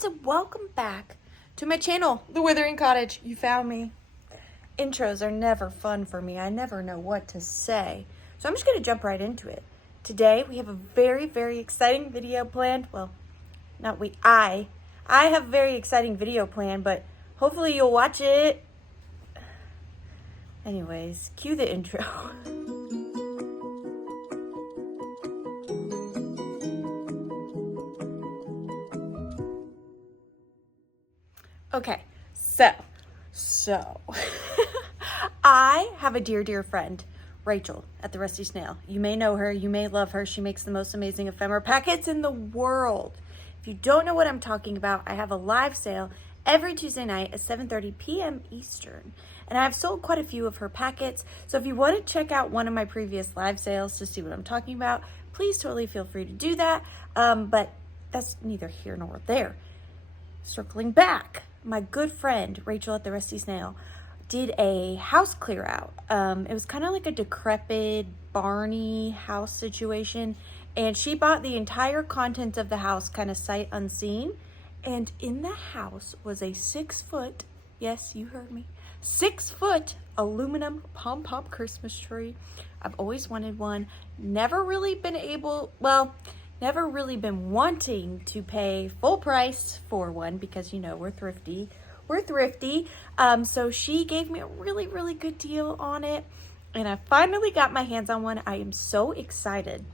friends, and welcome back to my channel, The Withering Cottage. You found me. Intros are never fun for me. I never know what to say. So I'm just going to jump right into it. Today we have a very, very exciting video planned. Well, not we, I have a very exciting video planned, but hopefully you'll watch it. Anyways, cue the intro. Okay, so I have a dear friend, Rachel at the Rusty Snail. You may know her, you may love her. She makes the most amazing ephemera packets in the world. If you don't know what I'm talking about, I have a live sale every Tuesday night at 7:30 p.m. Eastern. And I've sold quite a few of her packets. So if you want to check out one of my previous live sales to see what I'm talking about, please totally feel free to do that. But that's neither here nor there. Circling back, my good friend, Rachel at the Rusty Snail, did a house clear out. It was kind of like a decrepit, barny house situation. And she bought the entire contents of the house kind of sight unseen. And in the house was a 6-foot, yes, you heard me, 6-foot aluminum pom-pom Christmas tree. I've always wanted one. Never really been wanting to pay full price for one because, you know, we're thrifty. So she gave me a really good deal on it. And I finally got my hands on one. I am so excited.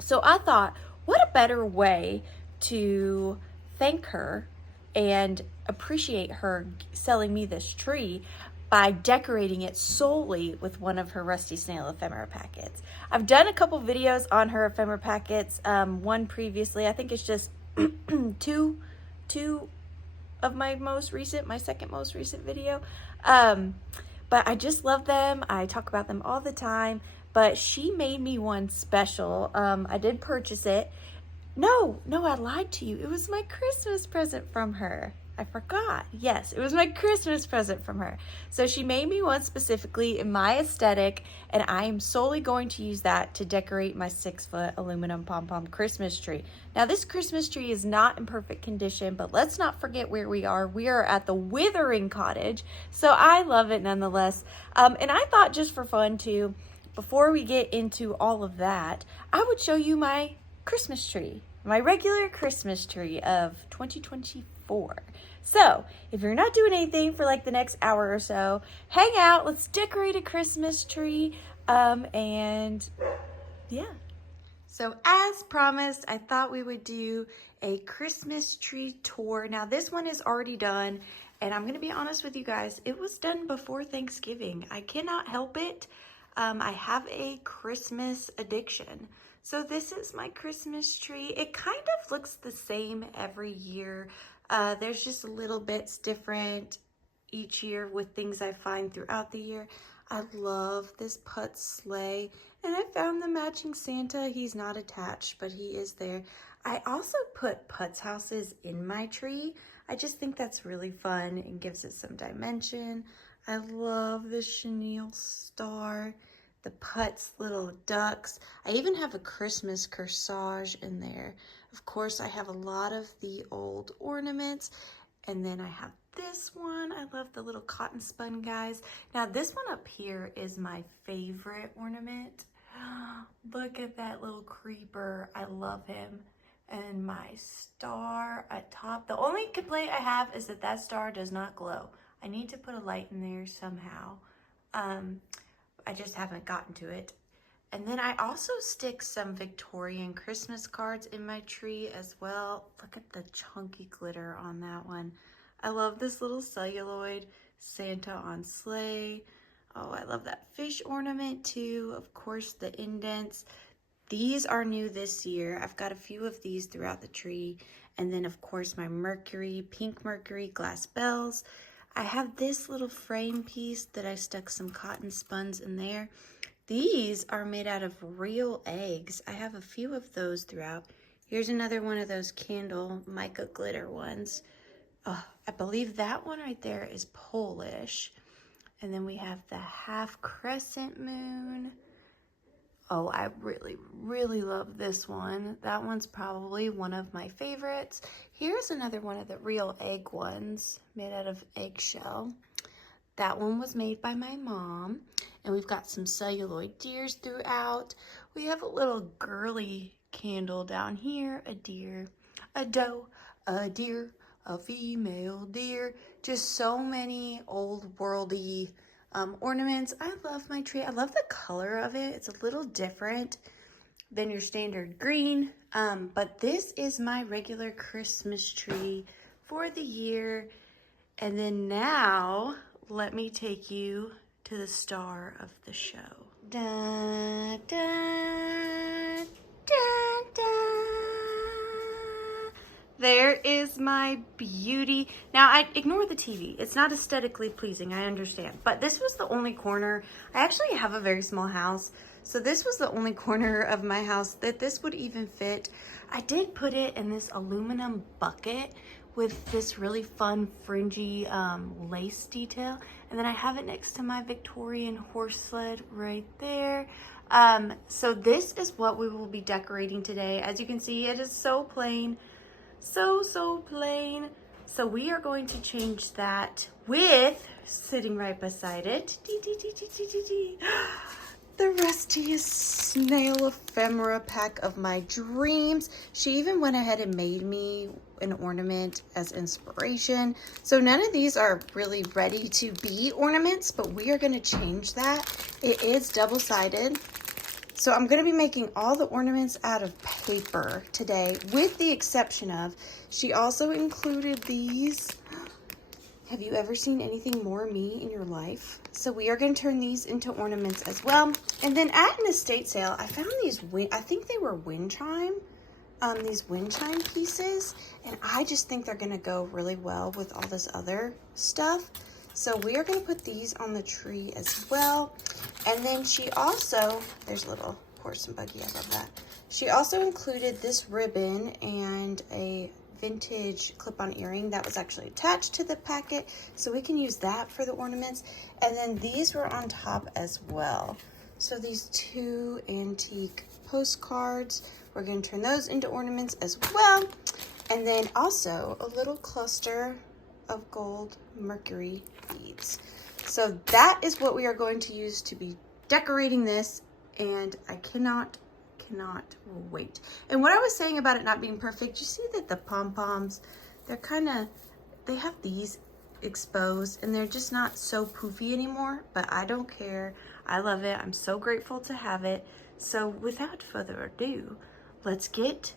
So I thought, what a better way to thank her and appreciate her selling me this tree by decorating it solely with one of her Rusty Snail ephemera packets. I've done a couple videos on her ephemera packets, one previously. I think it's just two of my second most recent video. But I just love them. I talk about them all the time, but she made me one special. I did purchase it. No, I lied to you. It was my Christmas present from her. I forgot. Yes, it was my Christmas present from her. So she made me one specifically in my aesthetic, and I am solely going to use that to decorate my 6-foot aluminum pom-pom Christmas tree. Now, this Christmas tree is not in perfect condition, but let's not forget where we are. We are at the Withering Cottage, so I love it nonetheless. And I thought just for fun too, before we get into all of that, I would show you my Christmas tree, my regular Christmas tree of 2024. So if you're not doing anything for like the next hour or so, hang out, let's decorate a Christmas tree. And yeah. So as promised, I thought we would do a Christmas tree tour. Now this one is already done, and I'm going to be honest with you guys, it was done before Thanksgiving. I cannot help it. I have a Christmas addiction. So this is my Christmas tree. It kind of looks the same every year. There's just little bits different each year with things I find throughout the year. I love this Putz sleigh, and I found the matching Santa. He's not attached, but he is there. I also put Putz houses in my tree. I just think that's really fun and gives it some dimension. I love the chenille star, the Putz little ducks. I even have a Christmas corsage in there. Of course, I have a lot of the old ornaments. And then I have this one. I love the little cotton spun guys. Now this one up here is my favorite ornament. Look at that little creeper. I love him. And my star at top. The only complaint I have is that that star does not glow. I need to put a light in there somehow. I just haven't gotten to it. And then I also stick some Victorian Christmas cards in my tree as well. Look at the chunky glitter on that one. I love this little celluloid Santa on sleigh. Oh, I love that fish ornament too. Of course, the indents. These are new this year. I've got a few of these throughout the tree. And then of course my Mercury, pink Mercury glass bells. I have this little frame piece that I stuck some cotton spuns in there. These are made out of real eggs. I have a few of those throughout. Here's another one of those candle mica glitter ones. Oh, I believe that one right there is Polish. And then we have the half crescent moon. Oh, I really, really love this one. That one's probably one of my favorites. Here's another one of the real egg ones made out of eggshell. That one was made by my mom. And we've got some celluloid deers throughout. We have a little girly candle down here. A deer, a doe, a deer, a female deer. Just so many old worldy ornaments. I love my tree. I love the color of it. It's a little different than your standard green. But this is my regular Christmas tree for the year. And then now, let me take you to the star of the show. Da, da, da, da. There is my beauty. Now, I ignore the TV. It's not aesthetically pleasing, I understand. But this was the only corner. I actually have a very small house, so this was the only corner of my house that this would even fit. I did put it in this aluminum bucket with this really fun fringy lace detail. And then I have it next to my Victorian horse sled right there. So this is what we will be decorating today. As you can see, it is so plain. So plain. So we are going to change that with, sitting right beside it, the rustiest snail ephemera pack of my dreams. She even went ahead and made me an ornament as inspiration. So none of these are really ready to be ornaments, but we are going to change that. It is double-sided. So I'm going to be making all the ornaments out of paper today, with the exception of, she also included these. Have you ever seen anything more me in your life? So we are going to turn these into ornaments as well. And then at an estate sale, I found these, I think they were wind chime, these wind chime pieces. And I just think they're going to go really well with all this other stuff. So we are going to put these on the tree as well. And then she also, there's a little horse and buggy, I love that. She also included this ribbon and a vintage clip-on earring that was actually attached to the packet. So we can use that for the ornaments. And then these were on top as well. So these two antique postcards, we're going to turn those into ornaments as well. And then also a little cluster of gold mercury beads. So that is what we are going to use to be decorating this, and I cannot wait. And what I was saying about it not being perfect, you see that the pom-poms, they have these exposed and they're just not so poofy anymore, but I don't care. I love it. I'm so grateful to have it. So without further ado, let's get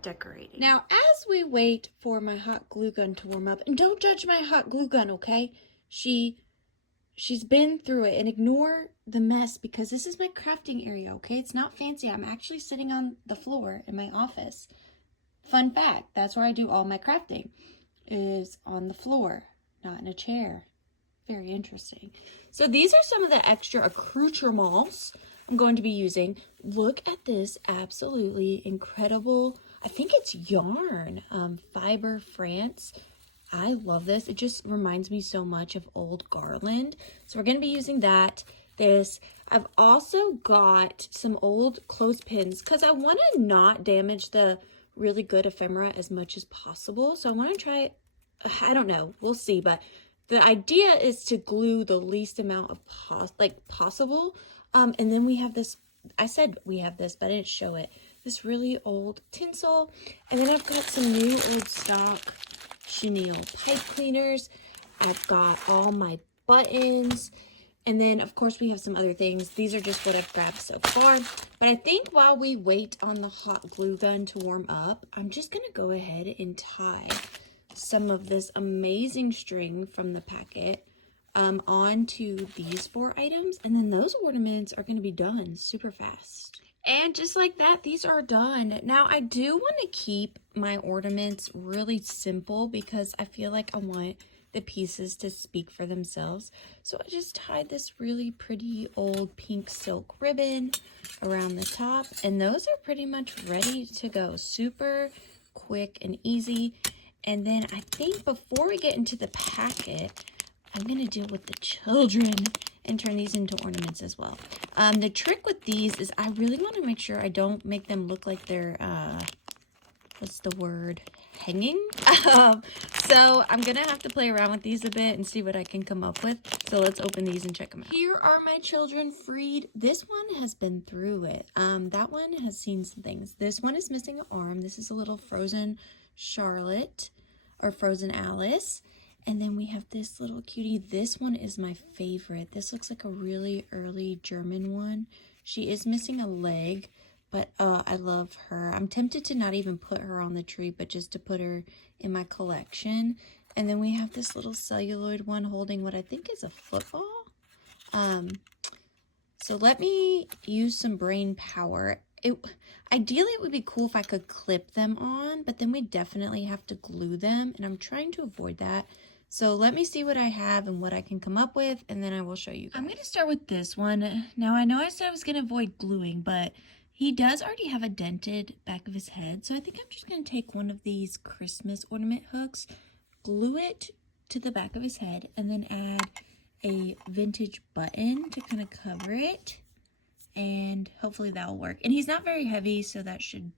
decorating. Now, as we wait for my hot glue gun to warm up, and don't judge my hot glue gun, okay? She's been through it, and ignore the mess because this is my crafting area, okay? It's not fancy. I'm actually sitting on the floor in my office. Fun fact, that's where I do all my crafting, is on the floor, not in a chair. Very interesting. So these are some of the extra accoutrements I'm going to be using. Look at this absolutely incredible, I think it's yarn, Fiber France. I love this. It just reminds me so much of old garland. So we're going to be using that. I've also got some old clothespins because I want to not damage the really good ephemera as much as possible. So I want to try, I don't know, we'll see. But the idea is to glue the least amount of possible. And then we have this, I said we have this, but I didn't show it. This really old tinsel. And then I've got some new old stock chenille pipe cleaners. I've got all my buttons. And then, of course, we have some other things. These are just what I've grabbed so far. But I think while we wait on the hot glue gun to warm up, I'm just going to go ahead and tie some of this amazing string from the packet onto these 4 items. And then those ornaments are going to be done super fast. And just like that, these are done. Now, I do want to keep my ornaments really simple because I feel like I want the pieces to speak for themselves. So I just tied this really pretty old pink silk ribbon around the top. And those are pretty much ready to go. Super quick and easy. And then I think before we get into the packet, I'm going to deal with the children and turn these into ornaments as well. The trick with these is I really want to make sure I don't make them look like they're, what's the word? Hanging. So I'm gonna have to play around with these a bit and see what I can come up with. So let's open these and check them out. Here are my children freed. This one has been through it. That one has seen some things. This one is missing an arm. This is a little frozen Charlotte or frozen Alice. And then we have this little cutie. This one is my favorite. This looks like a really early German one. She is missing a leg. But I love her. I'm tempted to not even put her on the tree, but just to put her in my collection. And then we have this little celluloid one holding what I think is a football. So let me use some brain power. Ideally, it would be cool if I could clip them on, but then we definitely have to glue them. And I'm trying to avoid that. So let me see what I have and what I can come up with, and then I will show you guys. I'm going to start with this one. Now, I know I said I was going to avoid gluing, but he does already have a dented back of his head, so I think I'm just going to take one of these Christmas ornament hooks, glue it to the back of his head, and then add a vintage button to kind of cover it, and hopefully that'll work. And he's not very heavy, so that should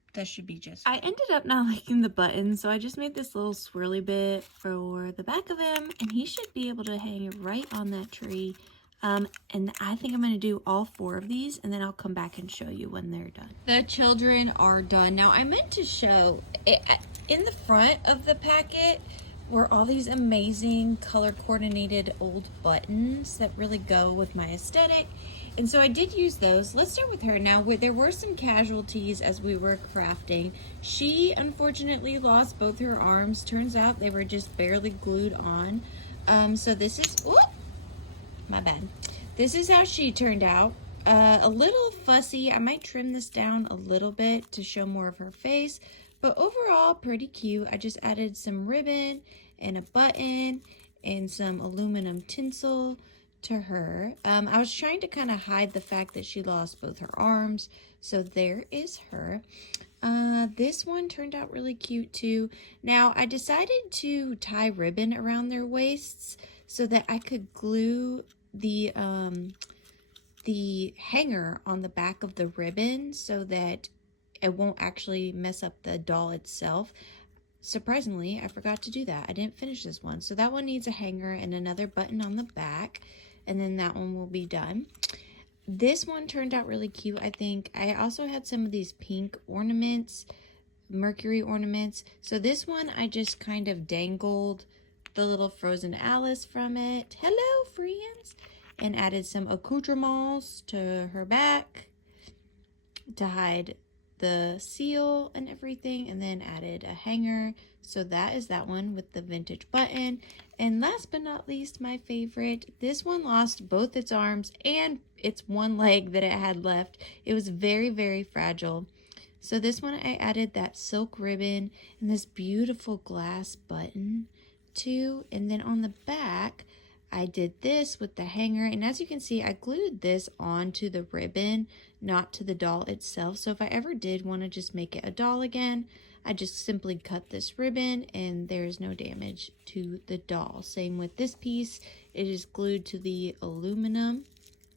be just fine. I ended up not liking the button, so I just made this little swirly bit for the back of him, and he should be able to hang right on that tree. And I think I'm going to do all 4 of these, and then I'll come back and show you when they're done. The children are done. Now, I meant to show, in the front of the packet were all these amazing color-coordinated old buttons that really go with my aesthetic. And so I did use those. Let's start with her. Now, there were some casualties as we were crafting. She, unfortunately, lost both her arms. Turns out they were just barely glued on. So this is... Whoop! My bad. This is how she turned out. A little fussy. I might trim this down a little bit to show more of her face, but overall pretty cute. I just added some ribbon and a button and some aluminum tinsel to her. I was trying to kind of hide the fact that she lost both her arms, so there is her. This one turned out really cute too. Now, I decided to tie ribbon around their waists so that I could glue the hanger on the back of the ribbon so that it won't actually mess up the doll itself. Surprisingly, I forgot to do that. I didn't finish this one. So that one needs a hanger and another button on the back, and then that one will be done. This one turned out really cute, I think. I also had some of these pink ornaments, Mercury ornaments. So this one, I just kind of dangled the little frozen Alice from it. Hello, friends. And added some accoutrements to her back to hide the seal and everything. And then added a hanger. So that is that one with the vintage button. And last but not least, my favorite. This one lost both its arms and its one leg that it had left. It was very, very fragile. So this one, I added that silk ribbon and this beautiful glass button too. And then on the back, I did this with the hanger, and as you can see, I glued this onto the ribbon, not to the doll itself. So if I ever did want to just make it a doll again, I just simply cut this ribbon and there's no damage to the doll. Same with this piece, it is glued to the aluminum,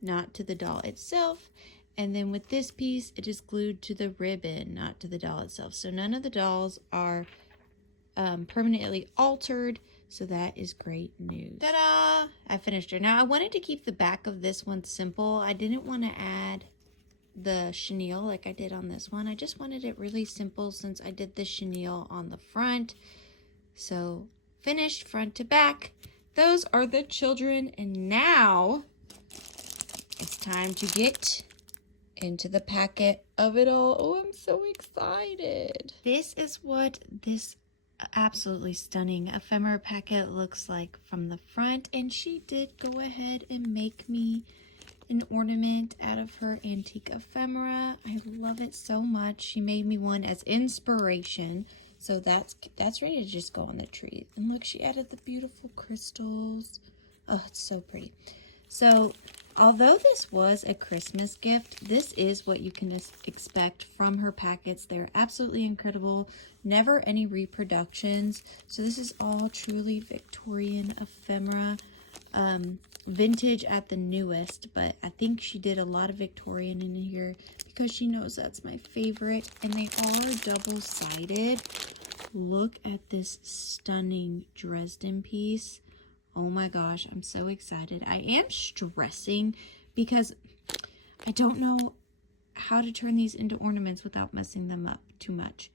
not to the doll itself. And then with this piece, it is glued to the ribbon, not to the doll itself. So none of the dolls are permanently altered. So that is great news. Ta-da! I finished her. Now I wanted to keep the back of this one simple. I didn't want to add the chenille like I did on this one. I just wanted it really simple since I did the chenille on the front. So finished front to back. Those are the children, and now it's time to get into the packet of it all. Oh, I'm so excited. This is what this absolutely stunning ephemera packet looks like from the front, and she did go ahead and make me an ornament out of her antique ephemera. I love it so much. She made me one as inspiration, so that's ready to just go on the tree. And look, she added the beautiful crystals. Oh, it's so pretty. So although this was a Christmas gift, this is what you can expect from her packets. They're absolutely incredible. Never any reproductions. So this is all truly Victorian ephemera. vintage at the newest, but I think she did a lot of Victorian in here because she knows that's my favorite. And they are double-sided. Look at this stunning Dresden piece. Oh my gosh, I'm so excited. I am stressing because I don't know how to turn these into ornaments without messing them up too much.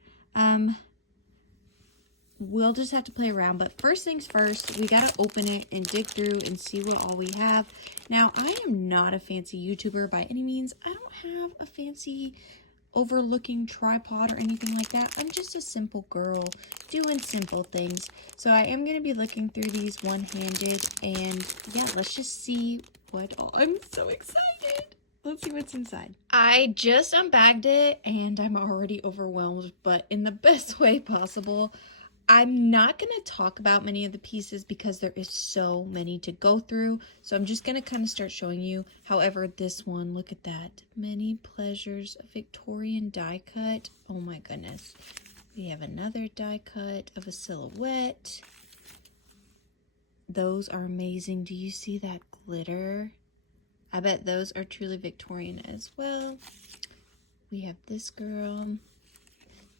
We'll just have to play around, but first things first, we gotta open it and dig through and see what all we have. Now, I am not a fancy YouTuber by any means. I don't have a fancy overlooking tripod or anything like that. I'm just a simple girl doing simple things. So I am gonna be looking through these one-handed, and yeah, let's just see what I'm so excited. Let's see what's inside. I just unbagged it and I'm already overwhelmed, but in the best way possible. I'm not going to talk about many of the pieces because there is so many to go through. So I'm just going to kind of start showing you. However, this one, look at that. Many Pleasures of Victorian die cut. Oh my goodness. We have another die cut of a silhouette. Those are amazing. Do you see that glitter? I bet those are truly Victorian as well. We have this girl.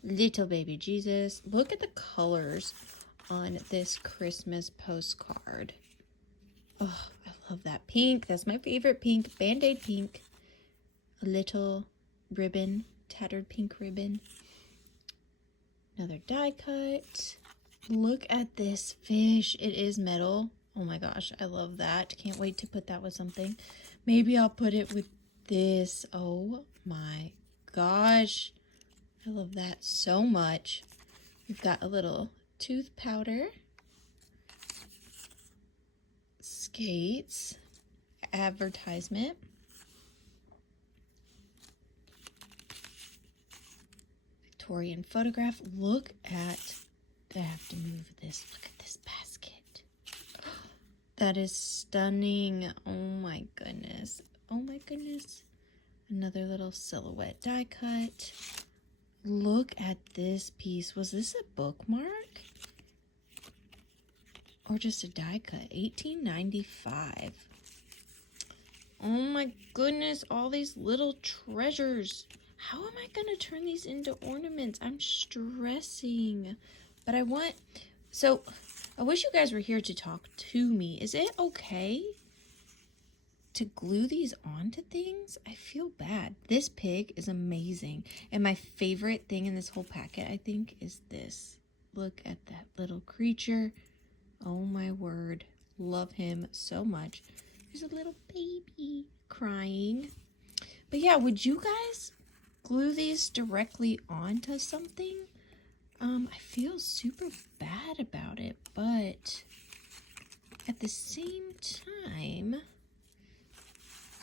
Little baby Jesus. Look at the colors on this Christmas postcard. Oh, I love that pink. That's my favorite pink. Band-Aid pink. A little ribbon. Tattered pink ribbon. Another die cut. Look at this fish. It is metal. Oh my gosh, I love that. Can't wait to put that with something. Maybe I'll put it with this. Oh my gosh. I love that so much. We've got a little tooth powder, skates, advertisement, Victorian photograph. Look at, I have to move this. Look at this basket. That is stunning. Oh my goodness. Oh my goodness. Another little silhouette die cut. Look at this piece. Was this a bookmark? Or just a die cut? 1895. Oh my goodness, all these little treasures. How am I going to turn these into ornaments? I'm stressing. But I wish you guys were here to talk to me. Is it okay to glue these onto things? I feel bad. This pig is amazing. And my favorite thing in this whole packet, I think, is this. Look at that little creature. Oh my word. Love him so much. There's a little baby crying. But yeah, would you guys glue these directly onto something? I feel super bad about it, but at the same time,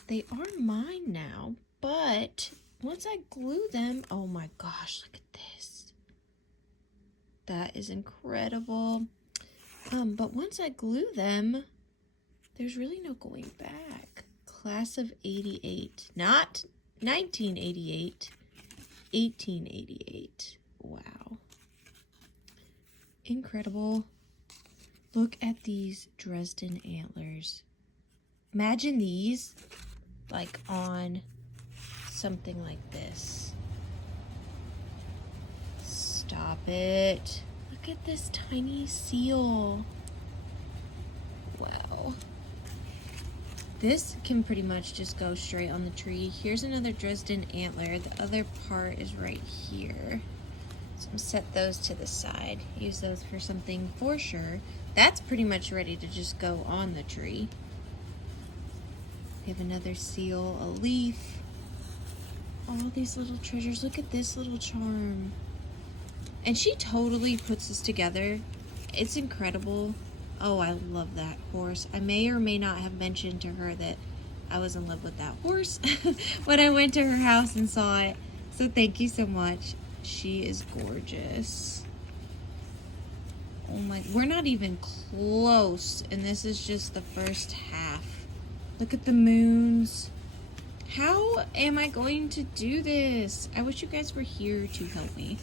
they are mine now, but once I glue them, oh my gosh, look at this. That is incredible. But once I glue them, there's really no going back. Class of 88, not 1988, 1888. Wow. Incredible. Look at these Dresden antlers. Imagine these like on something like this. Stop it. Look at this tiny seal. Wow. This can pretty much just go straight on the tree. Here's another Dresden antler. The other part is right here. So I'm set those to the side. Use those for something for sure. That's pretty much ready to just go on the tree. We have another seal, a leaf. All these little treasures. Look at this little charm. And she totally puts this together. It's incredible. Oh, I love that horse. I may or may not have mentioned to her that I was in love with that horse when I went to her house and saw it. So thank you so much. She is gorgeous. Oh my, we're not even close. And this is just the first half. Look at the moons. How am I going to do this? I wish you guys were here to help me.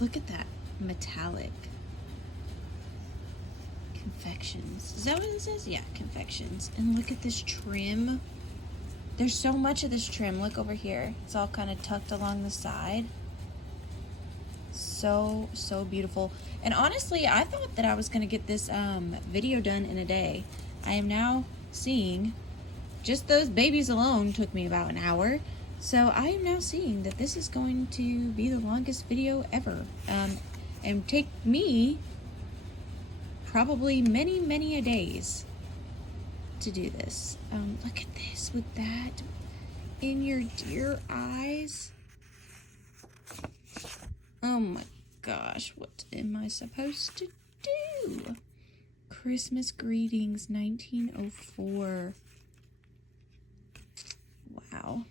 Look at that metallic. confections. Is that what it says? Yeah, confections. And look at this trim. There's so much of this trim. Look over here. It's all kind of tucked along the side. So beautiful. And honestly, I thought that I was going to get this video done in a day. I am now seeing, just those babies alone took me about an hour. So I am now seeing that this is going to be the longest video ever. And take me probably many a days to do this. Look at this with that in your dear eyes. Oh my gosh, what am I supposed to do? Christmas greetings, 1904. Wow.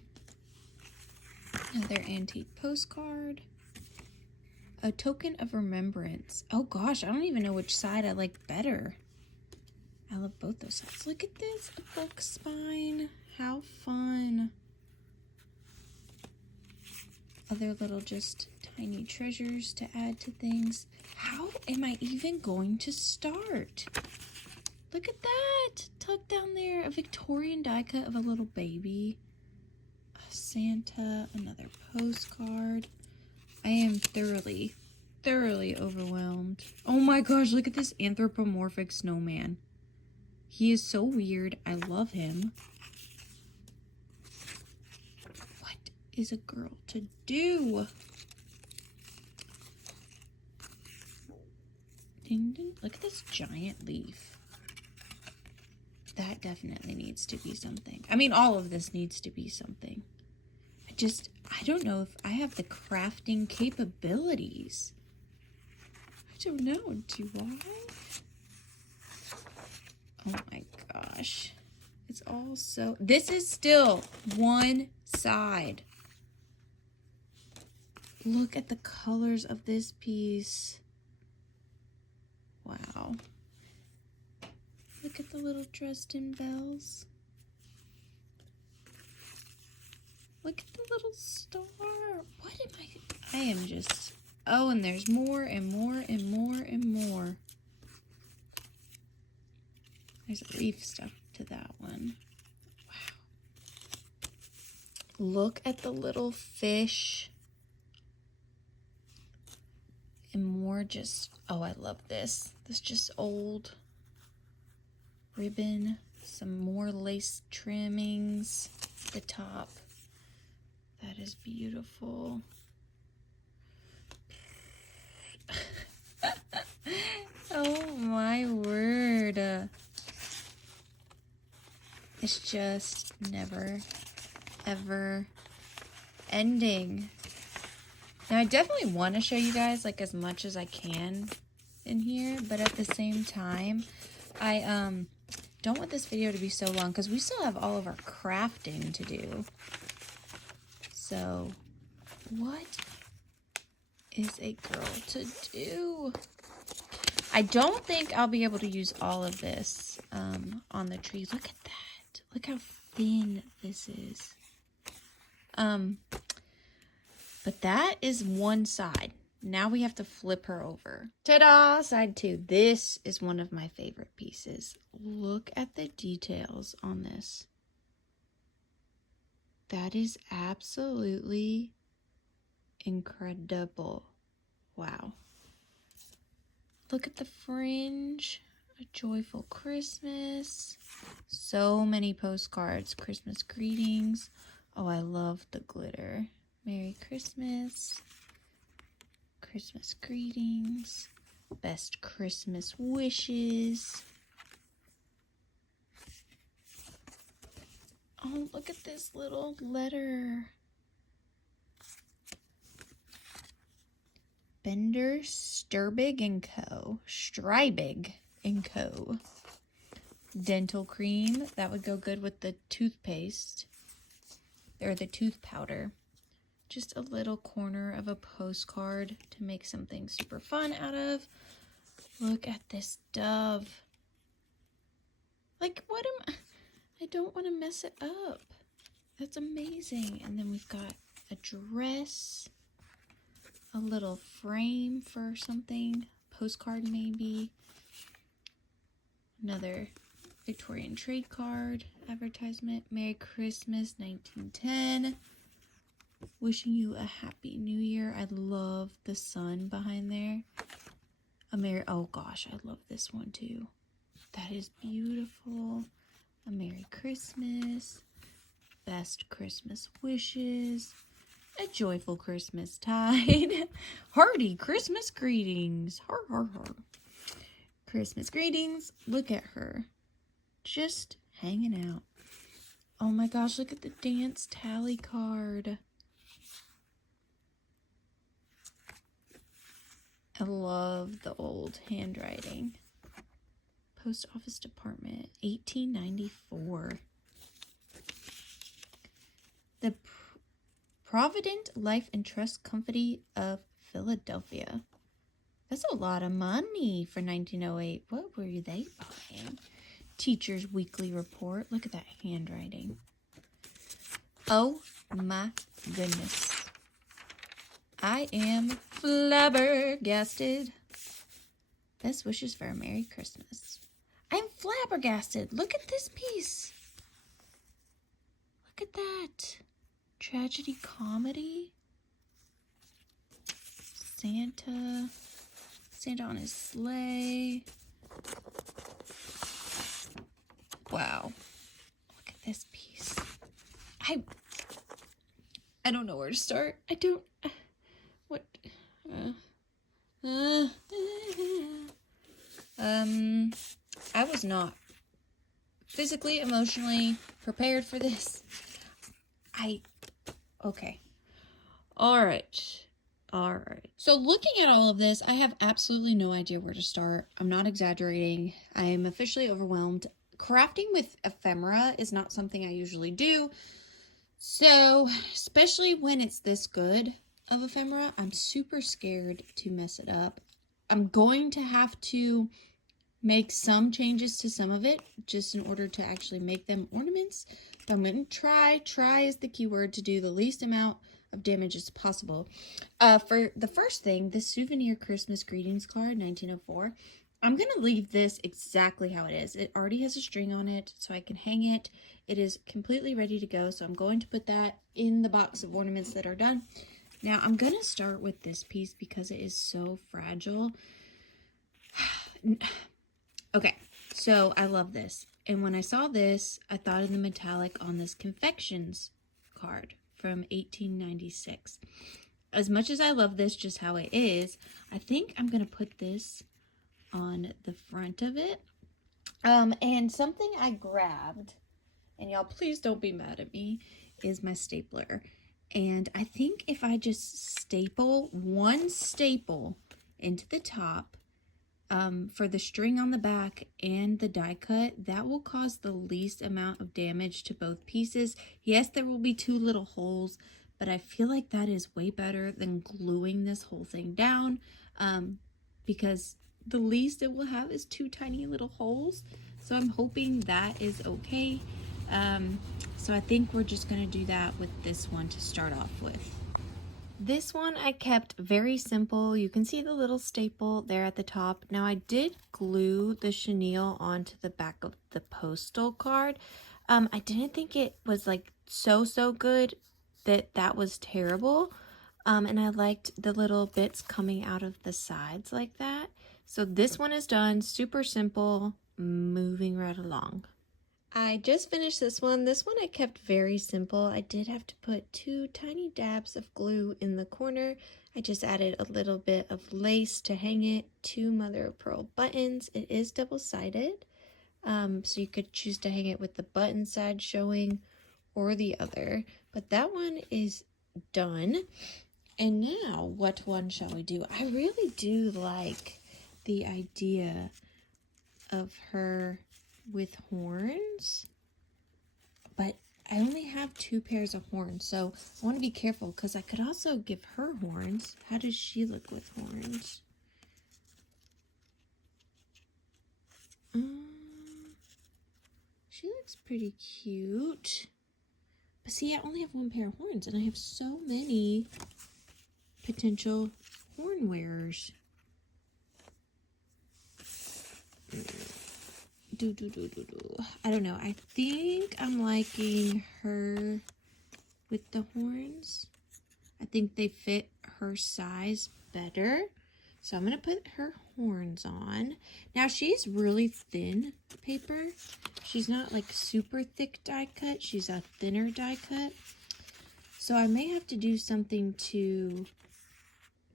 Another antique postcard. A token of remembrance. Oh gosh, I don't even know which side I like better. I love both those sides. Look at this, a book spine. How fun. Other little just tiny treasures to add to things. How am I even going to start? Look at that, tucked down there. A Victorian die cut of a little baby. A Santa, another postcard. I am thoroughly overwhelmed. Oh my gosh, look at this anthropomorphic snowman. He is so weird. I love him. What is a girl to do? Ding, ding. Look at this giant leaf. That definitely needs to be something. I mean, all of this needs to be something. I don't know if I have the crafting capabilities. I don't know. Do I? Oh my gosh. It's all so... This is still one side. Look at the colors of this piece. Wow. Look at the little Dresden bells. Look at the little star. What am I am just... Oh, and there's more and more and more and more. There's a leaf stuck to that one. Wow. Look at the little fish. And more just... Oh, I love this. This just old ribbon. Some more lace trimmings at the top. That is beautiful. Oh my word. It's just never, ever ending. Now I definitely want to show you guys like as much as I can in here, but at the same time, I don't want this video to be so long because we still have all of our crafting to do. So, what is a girl to do? I don't think I'll be able to use all of this on the trees. Look at that. Look how thin this is. But that is one side. Now we have to flip her over. Ta-da! Side 2. This is one of my favorite pieces. Look at the details on this. That is absolutely incredible. Wow. Look at the fringe. A joyful Christmas. So many postcards. Christmas greetings. Oh, I love the glitter. Merry Christmas. Christmas greetings. Best Christmas wishes. Oh, look at this little letter. Bender, Sturbig & Co. Strybig & Co. Dental cream. That would go good with the toothpaste. Or the tooth powder. Just a little corner of a postcard to make something super fun out of. Look at this dove. Like, what am I don't want to mess it up. That's amazing. And then we've got a dress. A little frame for something. Postcard maybe. Another Victorian trade card advertisement. Merry Christmas 1910. Wishing you a happy new year. I love the sun behind there. Oh gosh, I love this one too. That is beautiful. A Merry Christmas. Best Christmas wishes. A joyful Christmas tide. Hearty Christmas greetings. Har har har. Christmas greetings. Look at her. Just hanging out. Oh my gosh, look at the dance tally card. I love the old handwriting. Post Office Department, 1894. The Provident Life and Trust Company of Philadelphia. That's a lot of money for 1908. What were they buying? Teacher's Weekly Report. Look at that handwriting. Oh my goodness. I am flabbergasted. Best wishes for a Merry Christmas. I'm flabbergasted. Look at this piece. Look at that. Tragedy comedy. Santa on his sleigh. Wow. Look at this piece. I don't know where to start. I was not physically, emotionally prepared for this. Okay. All right. So looking at all of this, I have absolutely no idea where to start. I'm not exaggerating. I am officially overwhelmed. Crafting with ephemera is not something I usually do. So, especially when it's this good of ephemera, I'm super scared to mess it up. I'm going to have to make some changes to some of it just in order to actually make them ornaments. But I'm going to try is the key word, to do the least amount of damage as possible. For the first thing, this souvenir Christmas greetings card, 1904, I'm going to leave this exactly how it is. It already has a string on it, so I can hang it. It is completely ready to go, so I'm going to put that in the box of ornaments that are done. Now, I'm going to start with this piece because it is so fragile. Okay, so I love this. And when I saw this, I thought of the metallic on this confections card from 1896. As much as I love this just how it is, I think I'm going to put this on the front of it. And something I grabbed, and y'all please don't be mad at me, is my stapler. And I think if I just staple one staple into the top, for the string on the back and the die cut, that will cause the least amount of damage to both pieces. Yes, there will be two little holes, but I feel like that is way better than gluing this whole thing down, because the least it will have is two tiny little holes. So I'm hoping that is okay. So I think we're just going to do that with this one to start off with. This one I kept very simple. You can see the little staple there at the top. Now I did glue the chenille onto the back of the postal card. I didn't think it was like so good that was terrible. And I liked the little bits coming out of the sides like that. So this one is done, super simple, moving right along. I just finished this one. This one I kept very simple. I did have to put two tiny dabs of glue in the corner. I just added a little bit of lace to hang it, two mother of pearl buttons. It is double-sided, so you could choose to hang it with the button side showing or the other. But that one is done. And now, what one shall we do? I really do like the idea of her with horns, but I only have two pairs of horns, so I want to be careful because I could also give her horns. How does she look with horns? She looks pretty cute. But see, I only have one pair of horns, and I have so many potential horn wearers. I don't know. I think I'm liking her with the horns. I think they fit her size better. So I'm going to put her horns on. Now she's really thin paper. She's not like super thick die cut. She's a thinner die cut. So I may have to do something to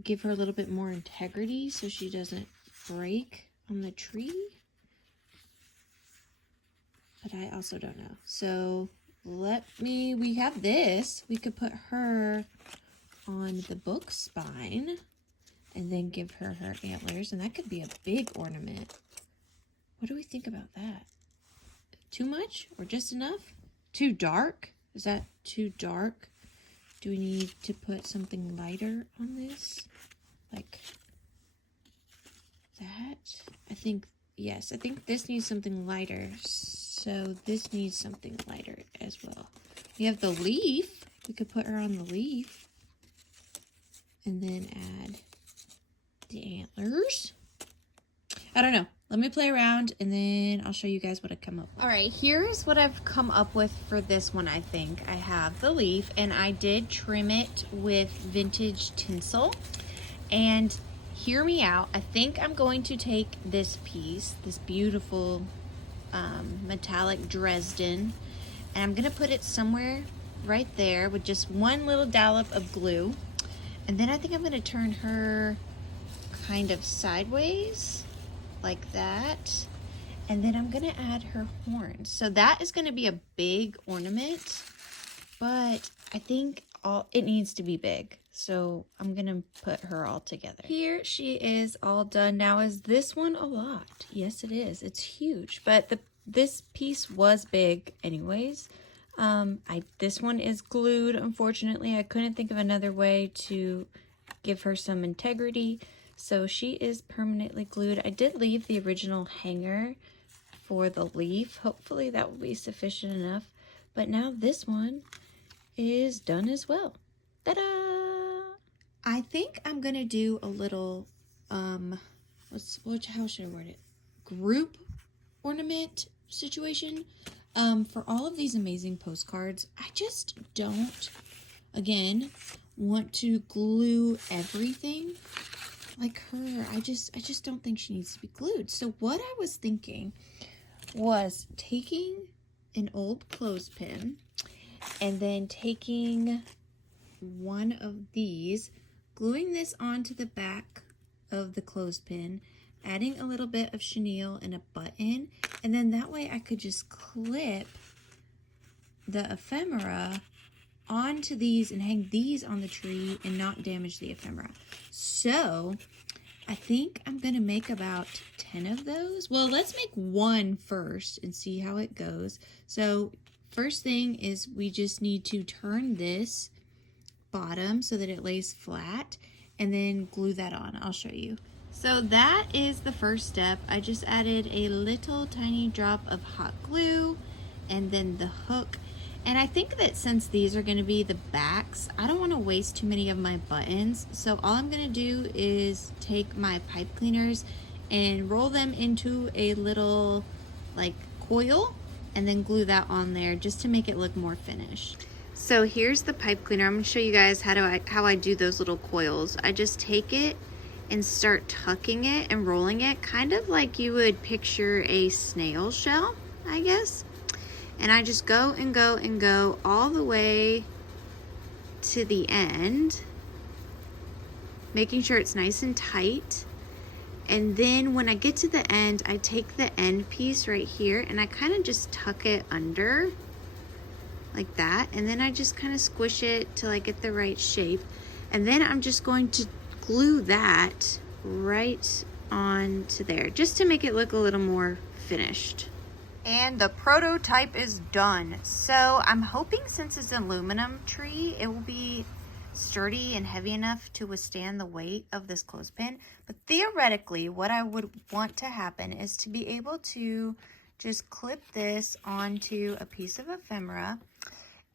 give her a little bit more integrity so she doesn't break on the tree. But I also don't know. So we have this. We could put her on the book spine and then give her her antlers, and that could be a big ornament. What do we think about that? Too much or just enough? Too dark? Is that too dark? Do we need to put something lighter on this? Like that? I think, yes, I think this needs something lighter. So this needs something lighter as well. We have the leaf. We could put her on the leaf. And then add the antlers. I don't know. Let me play around and then I'll show you guys what I come up with. All right, here's what I've come up with for this one, I think. I have the leaf and I did trim it with vintage tinsel. And hear me out. I think I'm going to take this piece, this beautiful metallic Dresden, and I'm going to put it somewhere right there with just one little dollop of glue. And then I think I'm going to turn her kind of sideways like that. And then I'm going to add her horns. So that is going to be a big ornament, but I think it needs to be big. So I'm going to put her all together. Here she is all done. Now, is this one a lot? Yes, it is. It's huge, but this piece was big anyways. This one is glued, unfortunately. I couldn't think of another way to give her some integrity, so she is permanently glued. I did leave the original hanger for the leaf. Hopefully that will be sufficient enough. But now this one is done as well. Ta-da! I think I'm gonna do a little, how should I word it? Group ornament situation. For all of these amazing postcards, I just don't, again, want to glue everything like her. I just don't think she needs to be glued. So what I was thinking was taking an old clothespin and then taking one of these, gluing this onto the back of the clothespin, adding a little bit of chenille and a button, and then that way I could just clip the ephemera onto these and hang these on the tree and not damage the ephemera. So I think I'm gonna make about 10 of those. Well, let's make one first and see how it goes. So first thing is we just need to turn this bottom so that it lays flat and then glue that on. I'll show you. So that is the first step. I just added a little tiny drop of hot glue and then the hook. And I think that since these are going to be the backs, I don't want to waste too many of my buttons. So all I'm going to do is take my pipe cleaners and roll them into a little like coil and then glue that on there just to make it look more finished. So here's the pipe cleaner. I'm going to show you guys how I do those little coils. I just take it and start tucking it and rolling it, kind of like you would picture a snail shell, I guess. And I just go and go and go all the way to the end, making sure it's nice and tight. And then when I get to the end, I take the end piece right here and I kind of just tuck it under like that. And then I just kind of squish it till I get the right shape. And then I'm just going to glue that right onto there just to make it look a little more finished. And the prototype is done. So I'm hoping, since it's an aluminum tree, it will be sturdy and heavy enough to withstand the weight of this clothespin. But theoretically, what I would want to happen is to be able to just clip this onto a piece of ephemera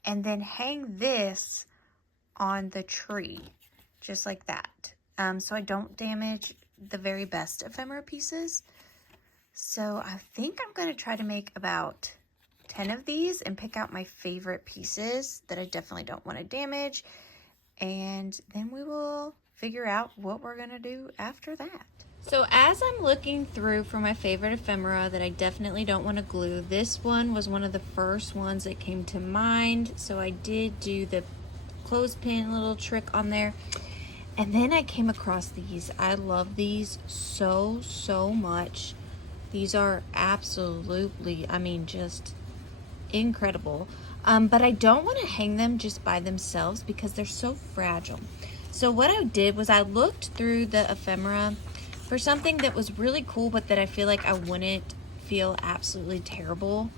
and then hang this on the tree, just like that. So I don't damage the very best ephemera pieces. So I think I'm going to try to make about 10 of these and pick out my favorite pieces that I definitely don't want to damage. And then we will figure out what we're going to do after that. So as I'm looking through for my favorite ephemera that I definitely don't want to glue, this one was one of the first ones that came to mind. So I did do the clothespin little trick on there. And then I came across these. I love these so much. These are absolutely, I mean, just incredible. But I don't want to hang them just by themselves because they're so fragile. So what I did was I looked through the ephemera for something that was really cool, but that I feel like I wouldn't feel absolutely terrible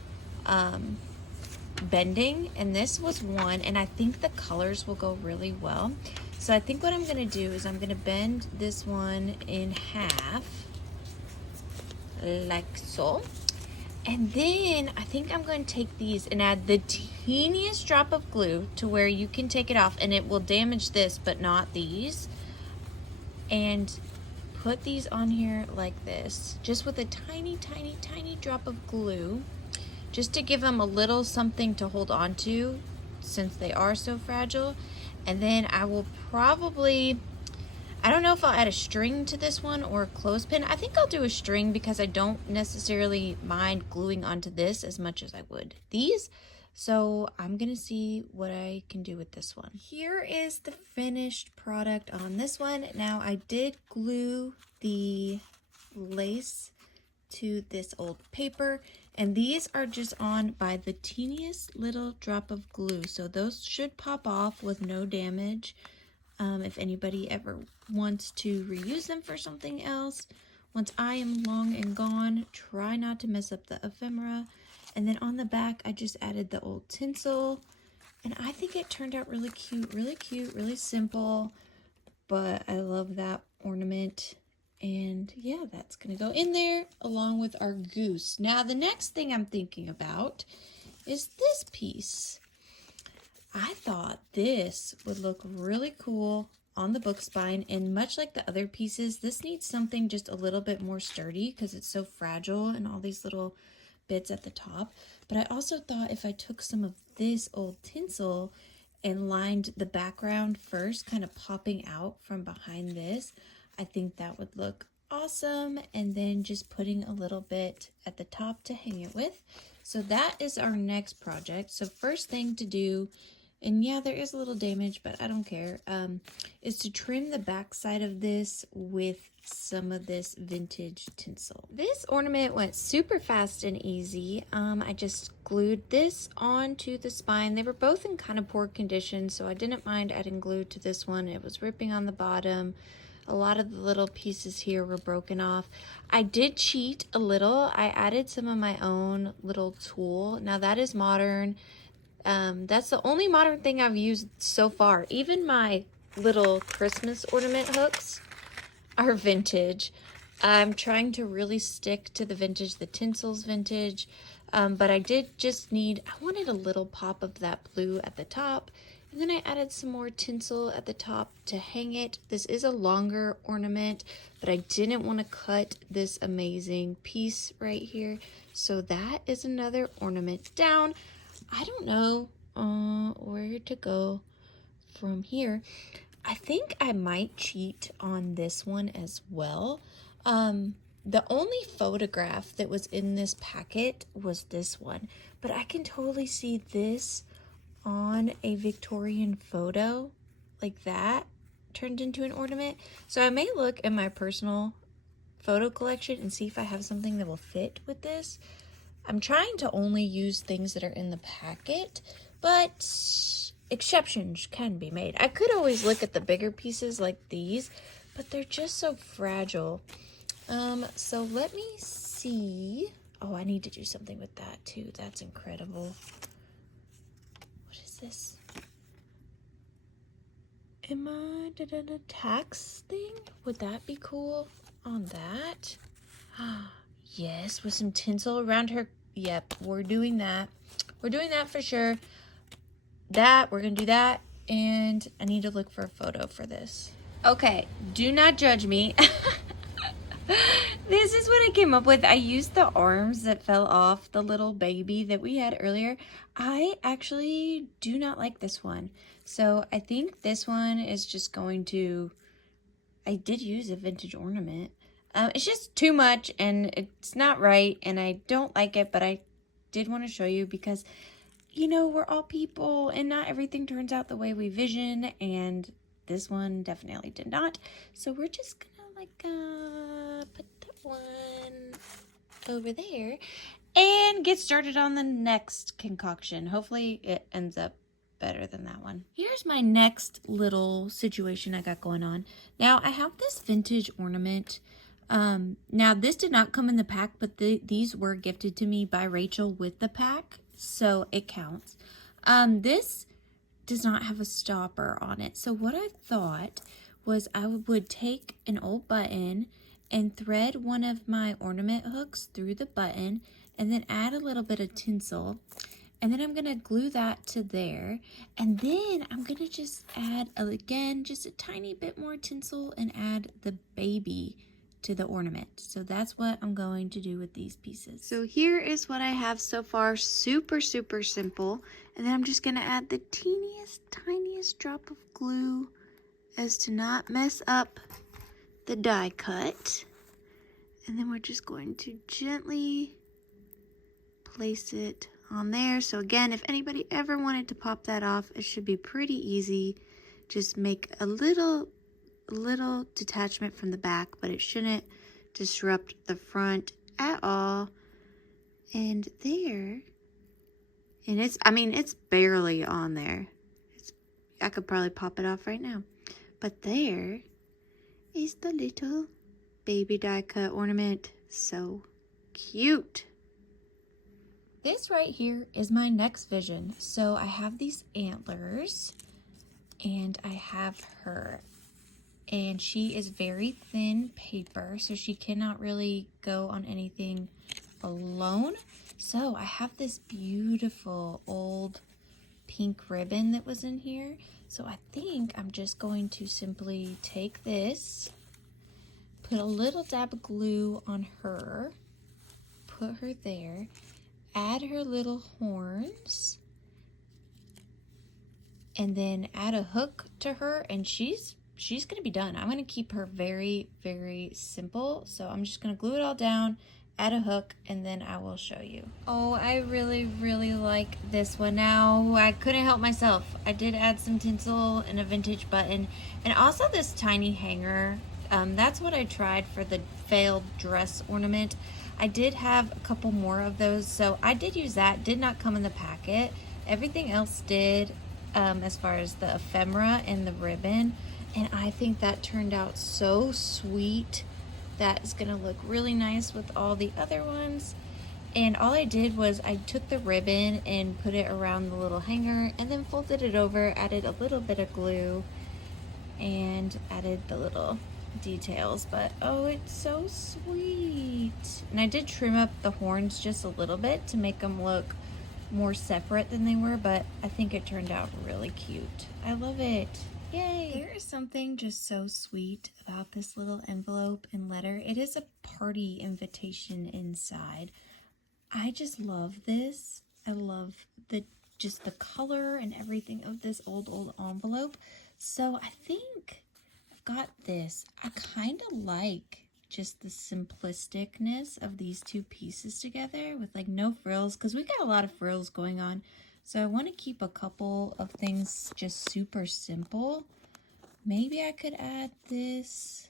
bending. And this was one, and I think the colors will go really well. So I think what I'm gonna do is I'm gonna bend this one in half, like so. And then I think I'm going to take these and add the teeniest drop of glue to where you can take it off and it will damage this, but not these. And put these on here like this, just with a tiny drop of glue, just to give them a little something to hold on to since they are so fragile. And then I will probably, I don't know if I'll add a string to this one or a clothespin. I think I'll do a string because I don't necessarily mind gluing onto this as much as I would these. So I'm gonna see what I can do with this one. Here is the finished product on this one. Now I did glue the lace to this old paper, and these are just on by the teeniest little drop of glue. So those should pop off with no damage. If anybody ever wants to reuse them for something else, once I am long and gone, try not to mess up the ephemera. And then on the back, I just added the old tinsel, and I think it turned out really cute, really simple, but I love that ornament. And yeah, that's gonna go in there along with our goose. Now, the next thing I'm thinking about is this piece. I thought this would look really cool on the book spine, and much like the other pieces, this needs something just a little bit more sturdy because it's so fragile and all these little bits at the top. But I also thought if I took some of this old tinsel and lined the background first, kind of popping out from behind this, I think that would look awesome. And then just putting a little bit at the top to hang it with. So that is our next project. So first thing to do, and yeah, there is a little damage, but I don't care, is to trim the back side of this with some of this vintage tinsel. This ornament went super fast and easy. I just glued this onto the spine. They were both in kind of poor condition, so I didn't mind adding glue to this one. It was ripping on the bottom. A lot of the little pieces here were broken off. I did cheat a little. I added some of my own little tulle. Now that is modern. That's the only modern thing I've used so far. Even my little Christmas ornament hooks are vintage. I'm trying to really stick to the vintage. The tinsel's vintage, but I did just need, I wanted a little pop of that blue at the top, and then I added some more tinsel at the top to hang it. This is a longer ornament, but I didn't want to cut this amazing piece right here, so that is another ornament down. I don't know where to go from here. I think I might cheat on this one as well. The only photograph that was in this packet was this one, but I can totally see this on a Victorian photo like that turned into an ornament. So I may look in my personal photo collection and see if I have something that will fit with this. I'm trying to only use things that are in the packet, but exceptions can be made. I could always look at the bigger pieces like these, but they're just so fragile. So let me see. Oh, I need to do something with that too. That's incredible. What is this? Am I a tax thing? Would that be cool on that? Yes, with some tinsel around her. Yep, we're doing that. We're doing that for sure. We're gonna do that, and I need to look for a photo for this. Okay, do not judge me. This is what I came up with. I used the arms that fell off the little baby that we had earlier. I actually do not like this one. So I think this one is just going to, I did use a vintage ornament. It's just too much and it's not right and I don't like it, but I did want to show you because, you know, we're all people and not everything turns out the way we vision, and this one definitely did not. So we're just gonna put that one over there and get started on the next concoction. Hopefully it ends up better than that one. Here's my next little situation I got going on. Now I have this vintage ornament. Now this did not come in the pack, but these were gifted to me by Rachel with the pack, so it counts. This does not have a stopper on it. So what I thought was I would take an old button and thread one of my ornament hooks through the button and then add a little bit of tinsel. And then I'm gonna glue that to there. And then I'm gonna just add, again, just a tiny bit more tinsel and add the baby to the ornament. So that's what I'm going to do with these pieces. So here is what I have so far. Super, super simple. And then I'm just gonna add the teeniest, tiniest drop of glue as to not mess up the die cut. And then we're just going to gently place it on there. So again, if anybody ever wanted to pop that off, it should be pretty easy. Just make a little detachment from the back, but it shouldn't disrupt the front at all. And there, and it's barely on there. I could probably pop it off right now. But there is the little baby die cut ornament. So cute. This right here is my next vision. So I have these antlers and I have her. And she is very thin paper, so she cannot really go on anything alone. So I have this beautiful old pink ribbon that was in here. So I think I'm just going to simply take this, put a little dab of glue on her, put her there, add her little horns, and then add a hook to her, and she's gonna be done. I'm gonna keep her very, very simple. So I'm just gonna glue it all down, add a hook, and then I will show you. Oh, I really, really like this one. Now, I couldn't help myself. I did add some tinsel and a vintage button, and also this tiny hanger. That's what I tried for the failed dress ornament. I did have a couple more of those, so I did use that. Did not come in the packet. Everything else did, as far as the ephemera and the ribbon. And I think that turned out so sweet. That is gonna look really nice with all the other ones. And all I did was I took the ribbon and put it around the little hanger and then folded it over, added a little bit of glue, and added the little details. But oh, it's so sweet. And I did trim up the horns just a little bit to make them look more separate than they were, but I think it turned out really cute. I love it. Yay! There is something just so sweet about this little envelope and letter. It is a party invitation inside. I just love this. I love just the color and everything of this old envelope. So I think I've got this. I kind of like just the simplisticness of these two pieces together with like no frills, because we got a lot of frills going on. So I want to keep a couple of things just super simple. Maybe I could add this,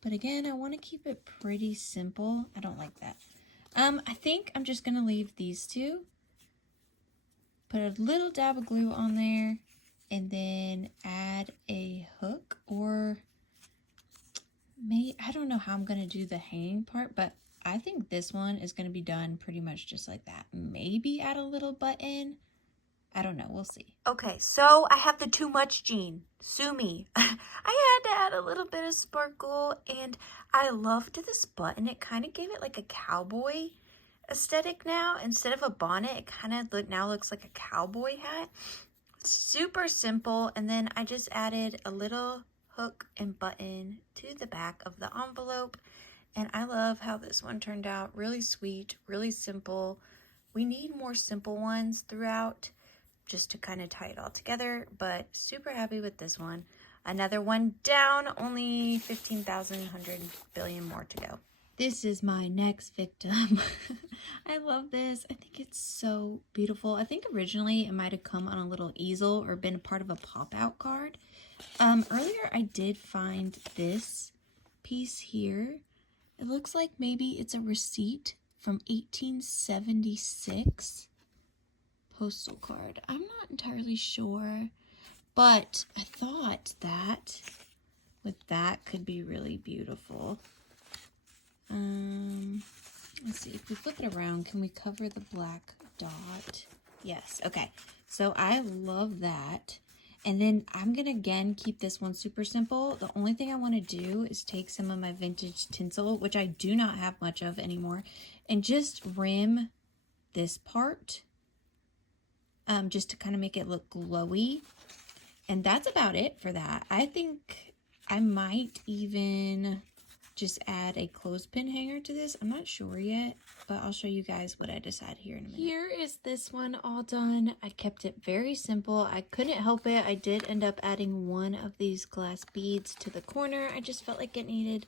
but again, I want to keep it pretty simple. I don't like that. I think I'm just going to leave these two. Put a little dab of glue on there and then add a hook, or I don't know how I'm going to do the hanging part, but I think this one is going to be done pretty much just like that. Maybe add a little button. I don't know. We'll see. Okay, so I have the too much gene. Sue me. I had to add a little bit of sparkle, and I loved this button. It kind of gave it like a cowboy aesthetic now. Instead of a bonnet, it kind of now looks like a cowboy hat. Super simple. And then I just added a little hook and button to the back of the envelope. And I love how this one turned out. Really sweet, really simple. We need more simple ones throughout just to kind of tie it all together, but super happy with this one. Another one down, only 15,100 billion more to go. This is my next victim. I love this. I think it's so beautiful. I think originally it might have come on a little easel or been a part of a pop-out card. Earlier I did find this piece here. It looks like maybe it's a receipt from 1876 postal card. I'm not entirely sure, but I thought that with that could be really beautiful. Let's see, if we flip it around, can we cover the black dot? Yes, okay. So I love that. And then I'm going to, again, keep this one super simple. The only thing I want to do is take some of my vintage tinsel, which I do not have much of anymore, and just rim this part, just to kind of make it look glowy. And that's about it for that. I think I might even just add a clothespin hanger to this. I'm not sure yet, but I'll show you guys what I decide here in a minute. Here is this one all done. I kept it very simple. I couldn't help it. I did end up adding one of these glass beads to the corner. I just felt like it needed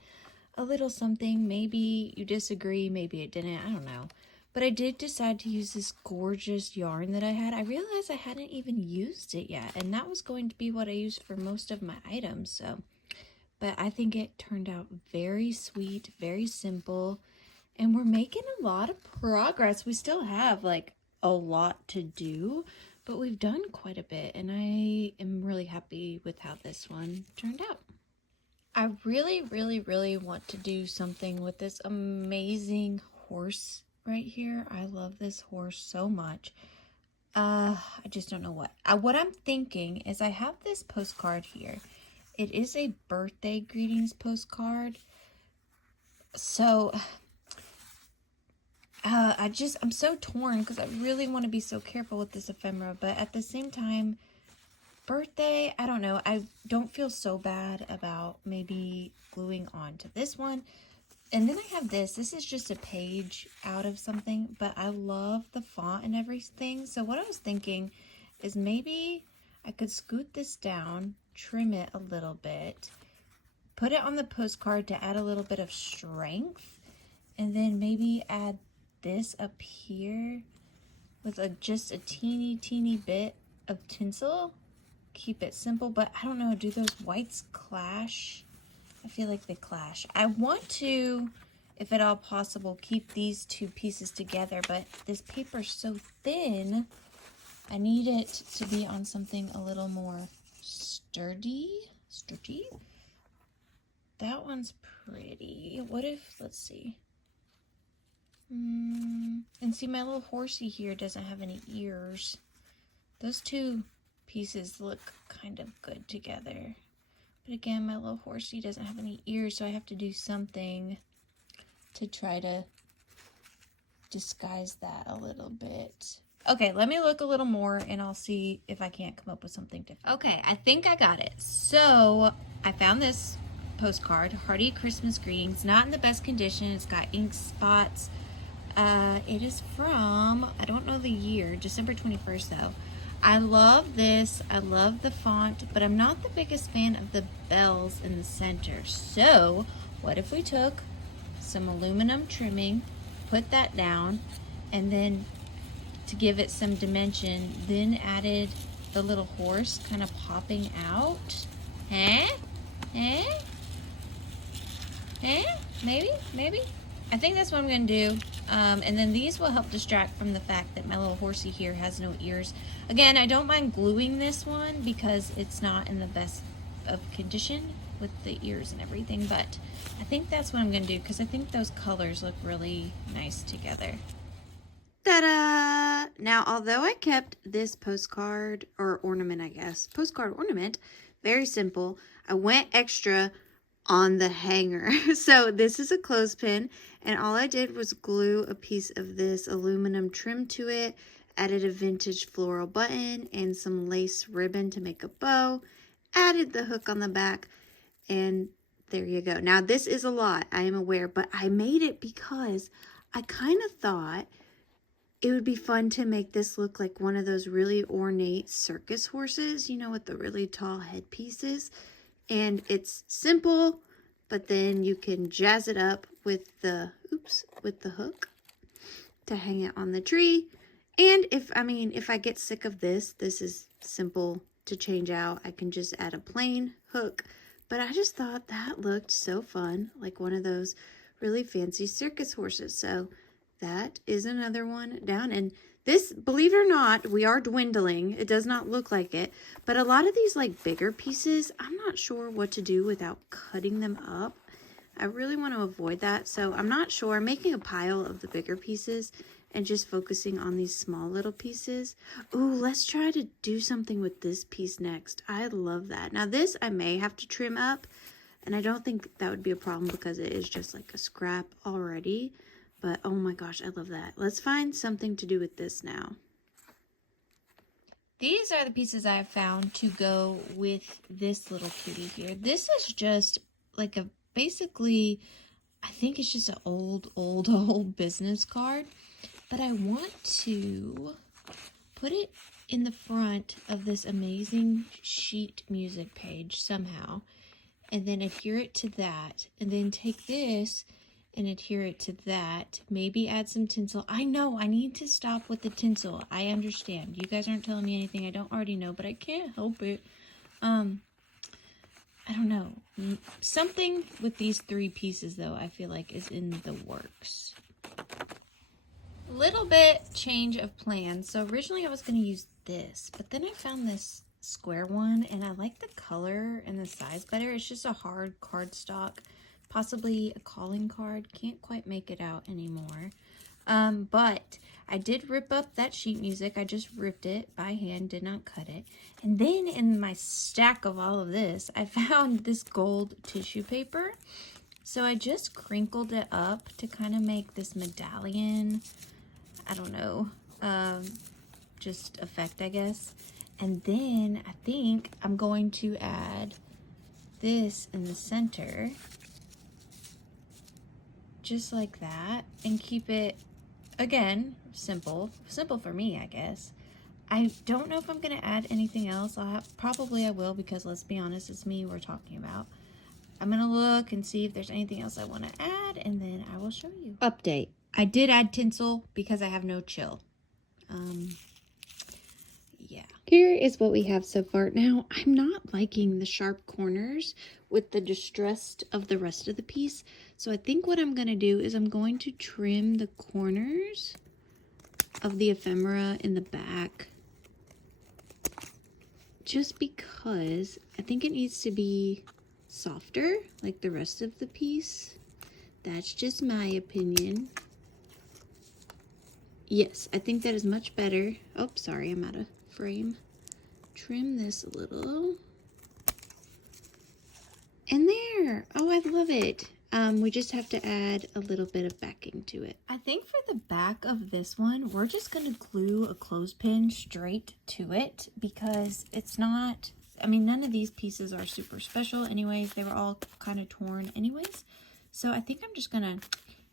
a little something. Maybe you disagree, maybe it didn't, I don't know. But I did decide to use this gorgeous yarn that I had. I realized I hadn't even used it yet, and that was going to be what I used for most of my items, so. But I think it turned out very sweet, very simple, and we're making a lot of progress. We still have like a lot to do, but we've done quite a bit, and I am really happy with how this one turned out. I really, really, really want to do something with this amazing horse right here. I love this horse so much. I just don't know what. What I'm thinking is I have this postcard here. It is a birthday greetings postcard. So, I'm so torn because I really want to be so careful with this ephemera. But at the same time, birthday, I don't know. I don't feel so bad about maybe gluing on to this one. And then I have this. This is just a page out of something. But I love the font and everything. So what I was thinking is maybe I could scoot this down, trim it a little bit, put it on the postcard to add a little bit of strength, and then maybe add this up here with just a teeny bit of tinsel. Keep it simple, but I don't know, do those whites clash? I feel like they clash. I want to, if at all possible, keep these two pieces together, but this paper's so thin, I need it to be on something a little more sturdy. That one's pretty. What if, let's see. And see, my little horsey here doesn't have any ears. Those two pieces look kind of good together. But again, my little horsey doesn't have any ears, so I have to do something to try to disguise that a little bit. Okay, let me look a little more and I'll see if I can't come up with something different. Okay, I think I got it. So I found this postcard, Hearty Christmas Greetings. Not in the best condition. It's got ink spots. It is from, I don't know the year, December 21st though. I love this. I love the font, but I'm not the biggest fan of the bells in the center. So what if we took some aluminum trimming, put that down, and then to give it some dimension, then added the little horse kind of popping out. Maybe. I think that's what I'm going to do. And then these will help distract from the fact that my little horsey here has no ears. Again, I don't mind gluing this one because it's not in the best of condition with the ears and everything, but I think that's what I'm going to do because I think those colors look really nice together. Ta-da! Now, although I kept this postcard, or ornament, I guess, postcard ornament, very simple, I went extra on the hanger. So this is a clothespin, and all I did was glue a piece of this aluminum trim to it, added a vintage floral button and some lace ribbon to make a bow, added the hook on the back, and There you go. Now this is a lot, I am aware, but I made it because I kind of thought it would be fun to make this look like one of those really ornate circus horses, you know, with the really tall headpieces. And it's simple, but then you can jazz it up with the, with the hook to hang it on the tree. And if I get sick of this is simple to change out. I can just add a plain hook. But I just thought that looked so fun, like one of those really fancy circus horses. So that is another one down. And this, believe it or not, we are dwindling. It does not look like it. But a lot of these like bigger pieces, I'm not sure what to do without cutting them up. I really want to avoid that. So I'm not sure. I'm making a pile of the bigger pieces and just focusing on these small little pieces. Ooh, let's try to do something with this piece next. I love that. Now this I may have to trim up, and I don't think that would be a problem because it is just like a scrap already. But oh my gosh, I love that. Let's find something to do with this now. These are the pieces I have found to go with this little cutie here. This is just like a, basically, I think it's just an old business card. But I want to put it in the front of this amazing sheet music page somehow, and then adhere it to that, and then take this and adhere it to that. Maybe add some tinsel. I know I need to stop with the tinsel. I understand. You guys aren't telling me anything I don't already know, but I can't help it. I don't know. Something with these three pieces, though, I feel like is in the works. Little bit change of plans. So originally I was going to use this, but then I found this square one and I like the color and the size better. It's just a hard cardstock, possibly a calling card. Can't quite make it out anymore. But I did rip up that sheet music. I just ripped it by hand, did not cut it. And then in my stack of all of this, I found this gold tissue paper. So I just crinkled it up to kind of make this medallion, I don't know, just effect, I guess. And then I think I'm going to add this in the center, just like that, and keep it, again, simple for me, I guess. I don't know if I'm going to add anything else. Probably I will, because let's be honest, it's me we're talking about. I'm going to look and see if there's anything else I want to add, and then I will show you. Update. I did add tinsel because I have no chill. Yeah. Here is what we have so far. Now, I'm not liking the sharp corners with the distressed of the rest of the piece. So I think what I'm going to do is I'm going to trim the corners of the ephemera in the back. Just because I think it needs to be softer like the rest of the piece. That's just my opinion. Yes, I think that is much better. Oh, sorry, I'm out of frame. Trim this a little. And there. Oh, I love it. We just have to add a little bit of backing to it. I think for the back of this one, we're just going to glue a clothespin straight to it because it's not, I mean, none of these pieces are super special anyways. They were all kind of torn anyways. So I think I'm just going to,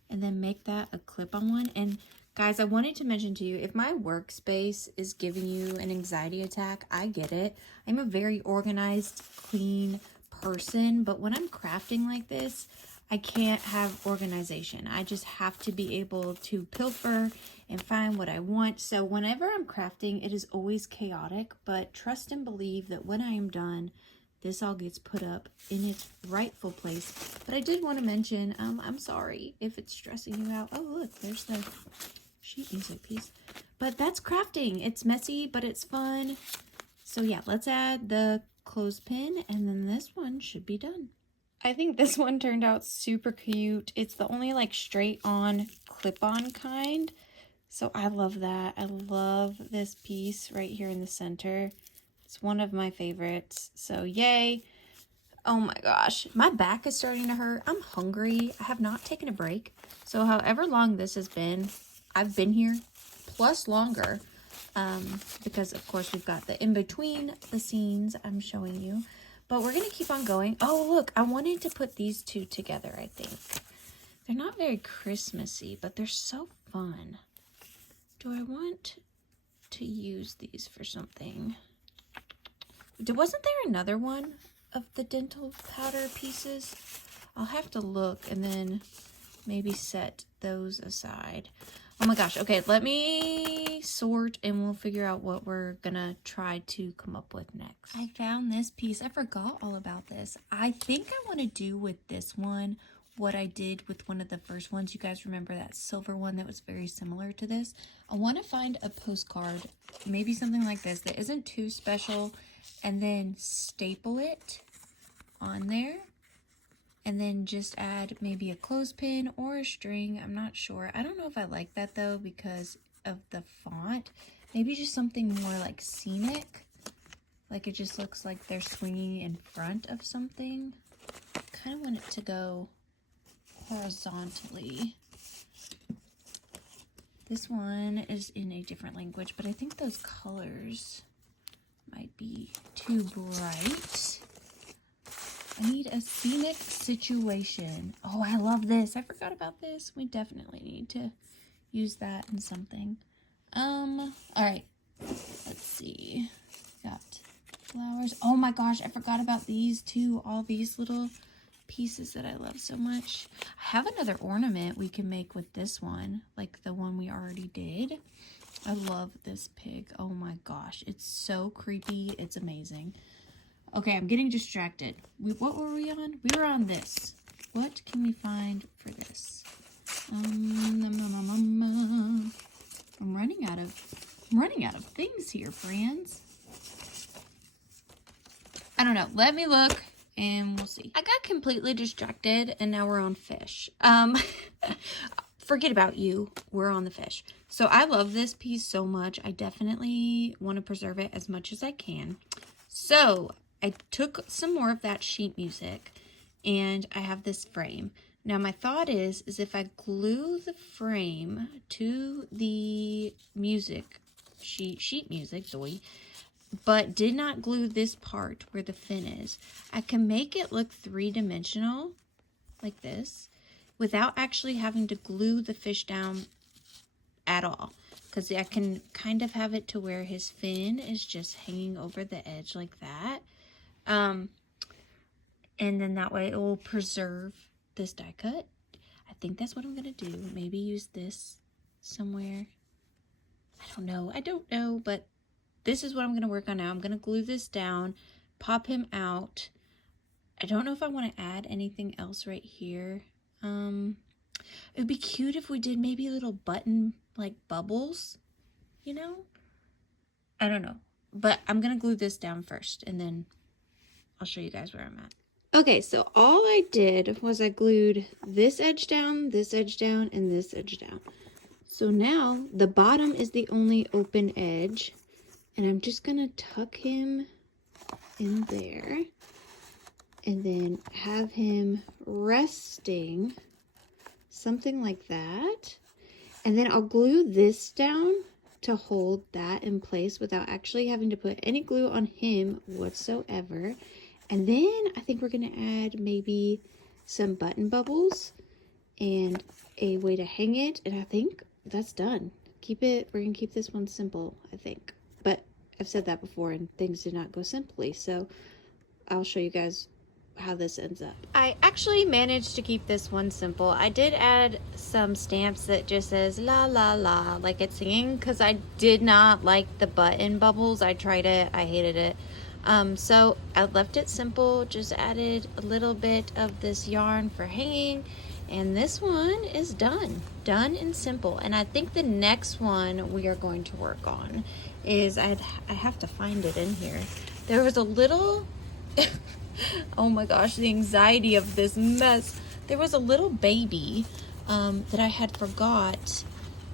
and then make that a clip-on one. And guys, I wanted to mention to you, if my workspace is giving you an anxiety attack, I get it. I'm a very organized, clean person, but when I'm crafting like this, I can't have organization. I just have to be able to pilfer and find what I want. So whenever I'm crafting, it is always chaotic, but trust and believe that when I am done, this all gets put up in its rightful place. But I did want to mention, I'm sorry if it's stressing you out. Oh, look, there's the sheet music piece. But that's crafting. It's messy, but it's fun. So yeah, let's add the clothespin, and then this one should be done. I think this one turned out super cute. It's the only like straight on clip-on kind. So I love that. I love this piece right here in the center. It's one of my favorites. So yay. Oh my gosh. My back is starting to hurt. I'm hungry. I have not taken a break. So however long this has been, I've been here plus longer. Because of course we've got the in between the scenes I'm showing you. But we're going to keep on going. Oh, look, I wanted to put these two together, I think. They're not very Christmassy, but they're so fun. Do I want to use these for something? Wasn't there another one of the dental powder pieces? I'll have to look and then maybe set those aside. Oh my gosh. Okay, let me sort and we'll figure out what we're gonna try to come up with next. I found this piece. I forgot all about this. I think I want to do with this one what I did with one of the first ones. You guys remember that silver one that was very similar to this? I want to find a postcard, maybe something like this that isn't too special, and then staple it on there. And then just add maybe a clothespin or a string. I'm not sure. I don't know if I like that though because of the font. Maybe just something more like scenic. Like it just looks like they're swinging in front of something. Kind of want it to go horizontally. This one is in a different language, but I think those colors might be too bright. I need a scenic situation. Oh, I love this. I forgot about this. We definitely need to use that in something. All right. Let's see. Got flowers. Oh my gosh, I forgot about these too. All these little pieces that I love so much. I have another ornament we can make with this one, like the one we already did. I love this pig. Oh my gosh, it's so creepy. It's amazing. Okay, I'm getting distracted. What were we on? We were on this. What can we find for this? I'm running out of things here, friends. I don't know. Let me look and we'll see. I got completely distracted and now we're on fish. Forget about you. We're on the fish. So I love this piece so much. I definitely want to preserve it as much as I can. So I took some more of that sheet music and I have this frame. Now my thought is if I glue the frame to the music, sheet music, but did not glue this part where the fin is, I can make it look three-dimensional like this without actually having to glue the fish down at all. Because I can kind of have it to where his fin is just hanging over the edge like that. And then that way it will preserve this die cut. I think that's what I'm going to do. Maybe use this somewhere. I don't know, but this is what I'm going to work on now. I'm going to glue this down, pop him out. I don't know if I want to add anything else right here. It would be cute if we did maybe little button like bubbles, you know? I don't know, but I'm going to glue this down first and then I'll show you guys where I'm at. Okay, so all I did was I glued this edge down, and this edge down. So now the bottom is the only open edge, and I'm just gonna tuck him in there and then have him resting, something like that. And then I'll glue this down to hold that in place without actually having to put any glue on him whatsoever. And then I think we're going to add maybe some button bubbles and a way to hang it. And I think that's done. We're going to keep this one simple, I think. But I've said that before and things did not go simply. So I'll show you guys how this ends up. I actually managed to keep this one simple. I did add some stamps that just says la la la, like it's singing, because I did not like the button bubbles. I tried it. I hated it. So I left it simple, just added a little bit of this yarn for hanging, and this one is done and simple. And I think the next one we are going to work on is, I have to find it in here. There was a little, oh my gosh, the anxiety of this mess. There was a little baby, that I had forgot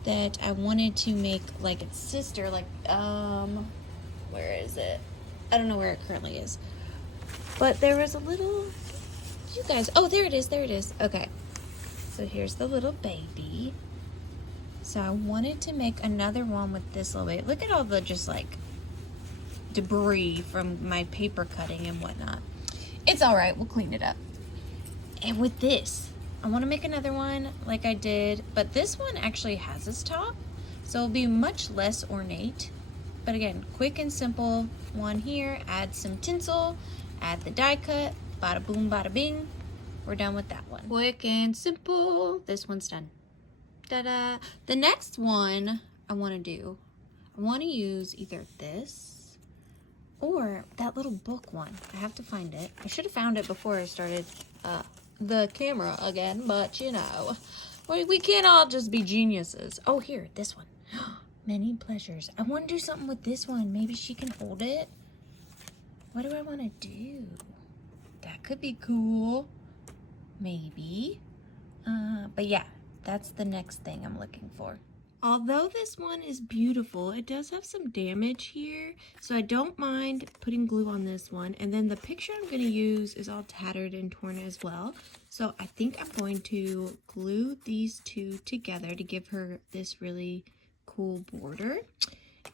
that I wanted to make like its sister, like, where is it? I don't know where it currently is, but there was a little, you guys, oh, there it is. Okay, so here's the little baby. So I wanted to make another one with this little baby. Look at all the just like debris from my paper cutting and whatnot. It's all right. We'll clean it up. And with this, I want to make another one like I did, but this one actually has its top, so it'll be much less ornate. But again, quick and simple one here. Add some tinsel, add the die cut, bada boom, bada bing. We're done with that one. Quick and simple. This one's done. Ta-da! The next one I want to use either this or that little book one. I have to find it. I should have found it before I started the camera again, but you know, we can't all just be geniuses. Oh, here, this one. Many pleasures. I want to do something with this one. Maybe she can hold it. What do I want to do? That could be cool. Maybe. But yeah, that's the next thing I'm looking for. Although this one is beautiful, it does have some damage here, so I don't mind putting glue on this one. And then the picture I'm going to use is all tattered and torn as well. So I think I'm going to glue these two together to give her this really cool border.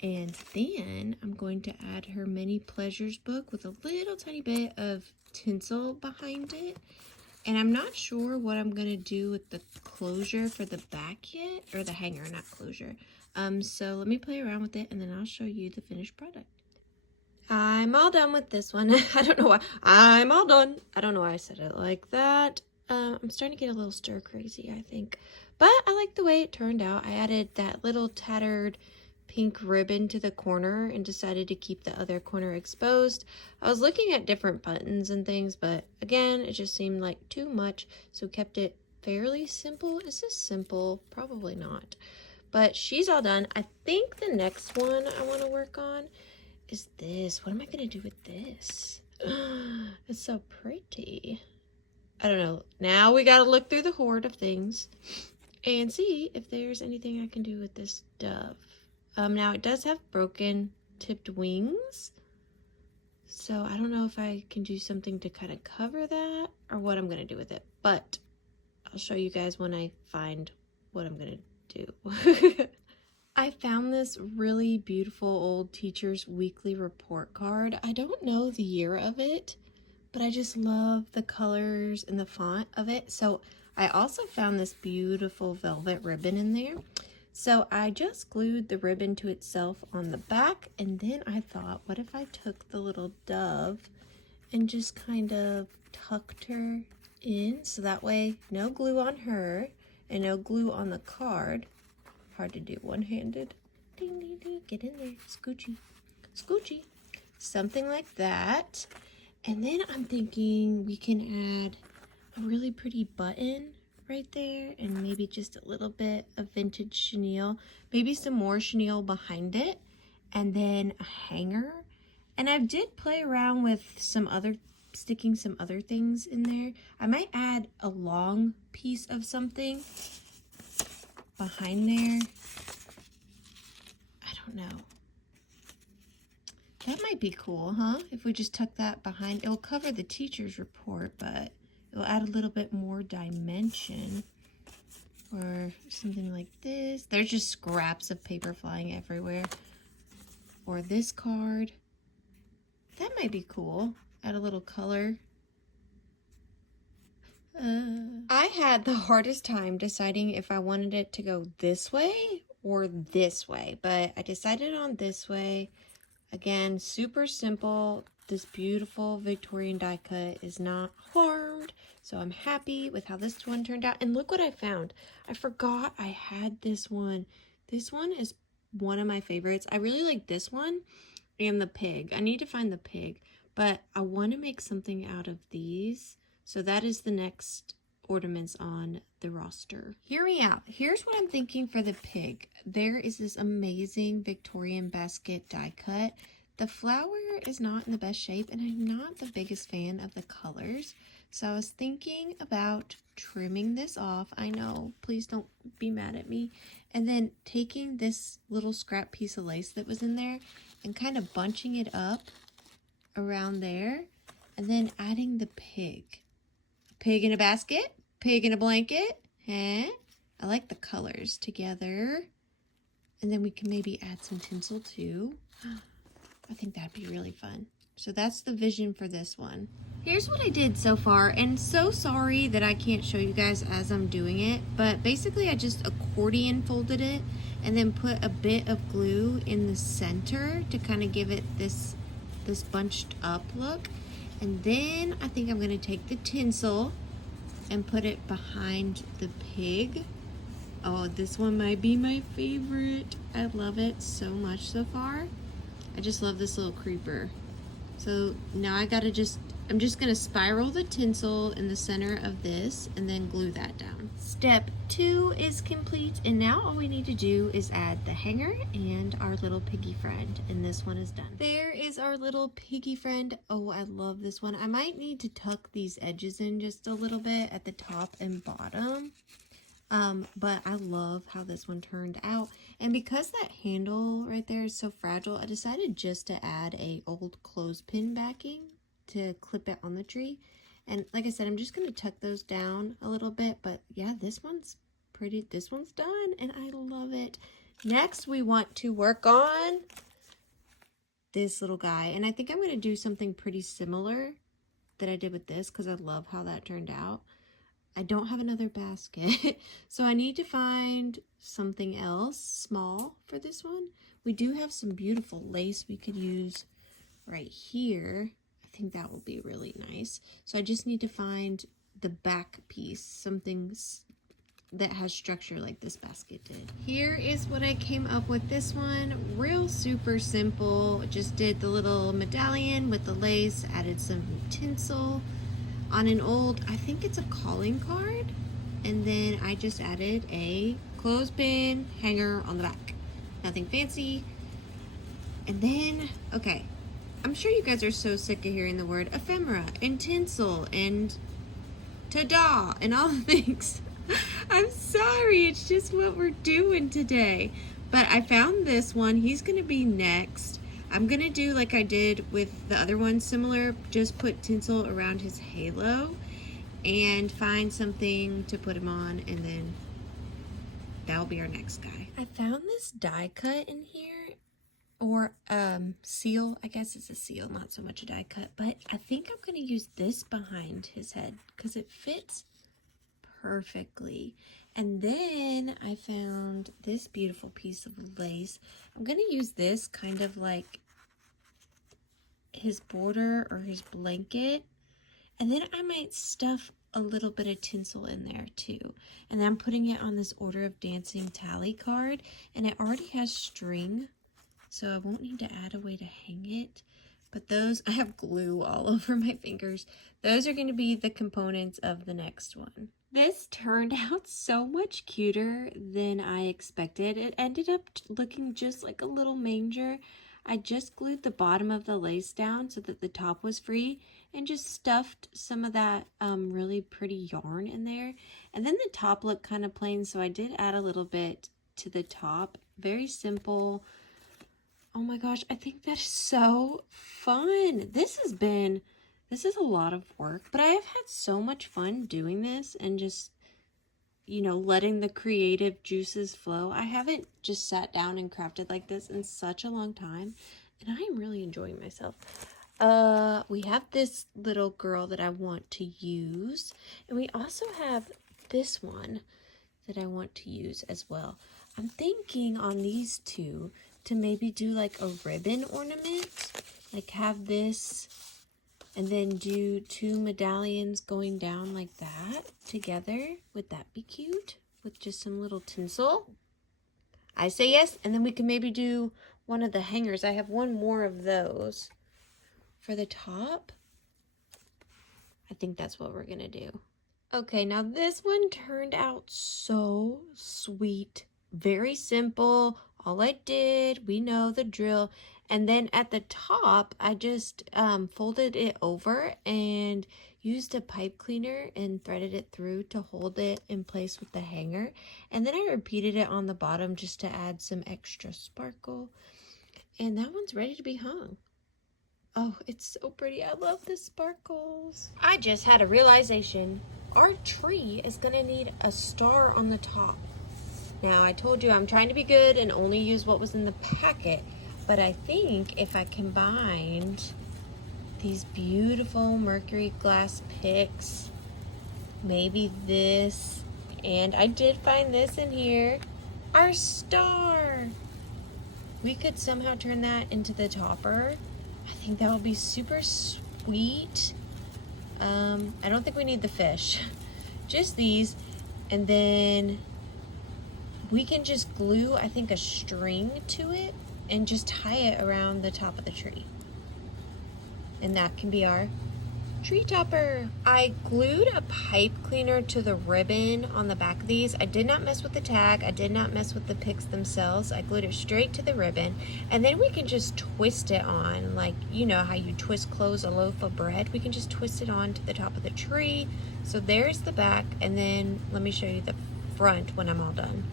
And then I'm going to add her Many Pleasures book with a little tiny bit of tinsel behind it. And I'm not sure what I'm going to do with the closure for the back yet, or the hanger, not closure. So let me play around with it and then I'll show you the finished product. I'm all done with this one. I don't know why. I'm all done. I don't know why I said it like that. I'm starting to get a little stir crazy, I think. But I like the way it turned out. I added that little tattered pink ribbon to the corner and decided to keep the other corner exposed. I was looking at different buttons and things, but again, it just seemed like too much, so kept it fairly simple. Is this simple? Probably not. But she's all done. I think the next one I want to work on is this. What am I going to do with this? It's so pretty. I don't know. Now we got to look through the hoard of things and see if there's anything I can do with this dove. Now it does have broken tipped wings, so I don't know if I can do something to kind of cover that or what I'm going to do with it, but I'll show you guys when I find what I'm going to do. I found this really beautiful old teacher's weekly report card. I don't know the year of it, but I just love the colors and the font of it. So I also found this beautiful velvet ribbon in there. So I just glued the ribbon to itself on the back, and then I thought, what if I took the little dove and just kind of tucked her in, so that way no glue on her and no glue on the card. Hard to do one-handed. Ding, ding, ding, get in there, scoochy, scoochy. Something like that. And then I'm thinking we can add a really pretty button right there, and maybe just a little bit of vintage chenille, maybe some more chenille behind it, and then a hanger. And I did play around with sticking some other things in there. I might add a long piece of something behind there. I don't know. That might be cool, huh? If we just tuck that behind, it'll cover the teacher's report, but it'll add a little bit more dimension, or something like this. There's just scraps of paper flying everywhere. Or this card. That might be cool. Add a little color. I had the hardest time deciding if I wanted it to go this way or this way, but I decided on this way. Again, super simple. This beautiful Victorian die cut is not harmed, so I'm happy with how this one turned out. And look what I found. I forgot I had this one. This one is one of my favorites. I really like this one and the pig. I need to find the pig, but I want to make something out of these. So that is the next ornaments on the roster. Hear me out. Here's what I'm thinking for the pig. There is this amazing Victorian basket die cut. The flower is not in the best shape, and I'm not the biggest fan of the colors. So I was thinking about trimming this off. I know, please don't be mad at me. And then taking this little scrap piece of lace that was in there and kind of bunching it up around there, and then adding the pig. Pig in a basket, pig in a blanket, huh? I like the colors together. And then we can maybe add some tinsel too. I think that'd be really fun. So that's the vision for this one. Here's what I did so far, and so sorry that I can't show you guys as I'm doing it, but basically I just accordion folded it and then put a bit of glue in the center to kind of give it this bunched up look. And then I think I'm gonna take the tinsel and put it behind the pig. Oh, this one might be my favorite. I love it so much so far. I just love this little creeper. So now I'm just gonna spiral the tinsel in the center of this and then glue that down. Step 2 is complete, and now all we need to do is add the hanger and our little piggy friend, and this one is done. There is our little piggy friend. Oh, I love this one. I might need to tuck these edges in just a little bit at the top and bottom. But I love how this one turned out. And because that handle right there is so fragile, I decided just to add a old clothespin backing to clip it on the tree. And like I said, I'm just going to tuck those down a little bit. But yeah, this one's pretty. This one's done and I love it. Next, we want to work on this little guy. And I think I'm going to do something pretty similar that I did with this because I love how that turned out. I don't have another basket, so I need to find something else small for this one. We do have some beautiful lace we could use right here. I think that will be really nice. So I just need to find the back piece, something that has structure like this basket did. Here is what I came up with this one. Real super simple. Just did the little medallion with the lace, added some tinsel on an old, I think it's a calling card, and then I just added a clothespin hanger on the back. Nothing fancy. And then, okay, I'm sure you guys are so sick of hearing the word ephemera and tinsel and ta-da and all the things. I'm sorry, it's just what we're doing today. But I found this one. He's gonna be next. I'm gonna do like I did with the other one, similar, just put tinsel around his halo and find something to put him on, and then that'll be our next guy. I found this die cut in here, or seal. I guess it's a seal, not so much a die cut, but I think I'm gonna use this behind his head because it fits perfectly. And then I found this beautiful piece of lace. I'm gonna use this kind of like his border or his blanket, and then I might stuff a little bit of tinsel in there too. And then I'm putting it on this Order of Dancing tally card, and it already has string, so I won't need to add a way to hang it. But those, I have glue all over my fingers. Those are going to be the components of the next one. This turned out so much cuter than I expected. It ended up looking just like a little manger. I just glued the bottom of the lace down so that the top was free and just stuffed some of that really pretty yarn in there. And then the top looked kind of plain, so I did add a little bit to the top. Very simple. Oh my gosh, I think that is so fun. This is a lot of work, but I have had so much fun doing this and just, you know, letting the creative juices flow. I haven't just sat down and crafted like this in such a long time, and I am really enjoying myself. We have this little girl that I want to use, and we also have this one that I want to use as well. I'm thinking on these two to maybe do like a ribbon ornament, like have this and then do 2 medallions going down like that together. Would that be cute? With just some little tinsel? I say yes, and then we can maybe do one of the hangers. I have one more of those for the top. I think that's what we're gonna do. Okay, now this one turned out so sweet. Very simple. All I did, we know the drill. And then at the top, I just folded it over and used a pipe cleaner and threaded it through to hold it in place with the hanger. And then I repeated it on the bottom just to add some extra sparkle. And that one's ready to be hung. Oh, it's so pretty. I love the sparkles. I just had a realization. Our tree is gonna need a star on the top. Now, I told you I'm trying to be good and only use what was in the packet, but I think if I combined these beautiful mercury glass picks. Maybe this. And I did find this in here. Our star. We could somehow turn that into the topper. I think that would be super sweet. I don't think we need the fish. Just these. And then we can just glue, I think, a string to it and just tie it around the top of the tree. And that can be our tree topper. I glued a pipe cleaner to the ribbon on the back of these. I did not mess with the tag. I did not mess with the picks themselves. I glued it straight to the ribbon. And then we can just twist it on, like, you know how you twist close a loaf of bread? We can just twist it on to the top of the tree. So there's the back. And then let me show you the front when I'm all done.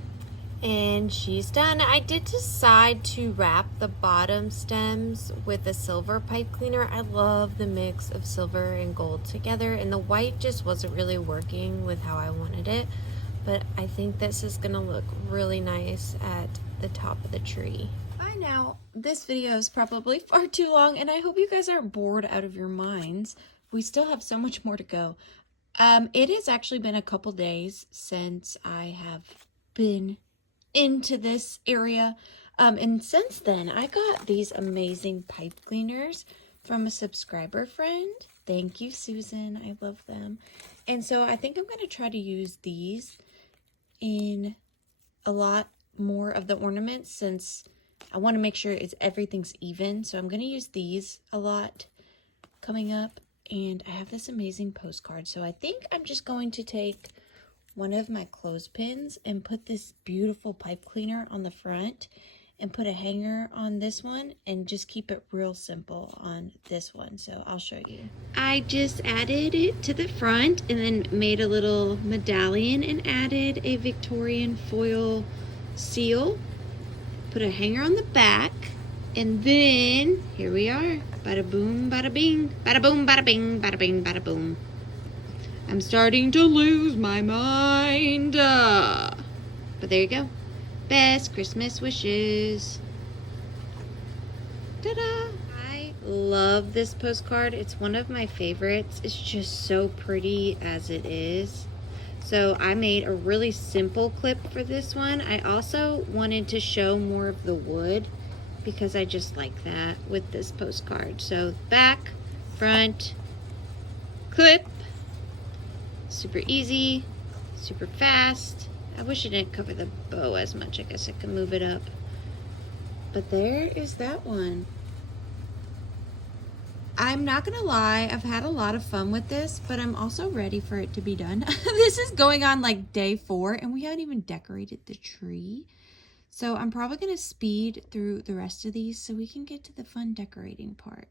And she's done. I did decide to wrap the bottom stems with a silver pipe cleaner. I love the mix of silver and gold together, and the white just wasn't really working with how I wanted it. But I think this is gonna look really nice at the top of the tree. By now, this video is probably far too long, and I hope you guys aren't bored out of your minds. We still have so much more to go. It has actually been a couple days since I have been into this area, and since then I got these amazing pipe cleaners from a subscriber friend. Thank you, Susan. I love them. And so I think I'm going to try to use these in a lot more of the ornaments, since I want to make sure everything's even. So I'm going to use these a lot coming up, and I have this amazing postcard. So I think I'm just going to take one of my clothespins and put this beautiful pipe cleaner on the front and put a hanger on this one and just keep it real simple on this one. So I'll show you. I just added it to the front and then made a little medallion and added a Victorian foil seal. Put a hanger on the back, and then here we are. Bada boom, bada bing, bada boom, bada bing, bada bing, bada boom. I'm starting to lose my mind. But there you go. Best Christmas wishes. Ta-da! I love this postcard. It's one of my favorites. It's just so pretty as it is. So I made a really simple clip for this one. I also wanted to show more of the wood because I just like that with this postcard. So back, front, clip. Super easy, super fast. I wish it didn't cover the bow as much. I guess I could move it up. But there is that one. I'm not gonna lie, I've had a lot of fun with this, but I'm also ready for it to be done. This is going on like day 4, and we haven't even decorated the tree. So I'm probably gonna speed through the rest of these so we can get to the fun decorating part.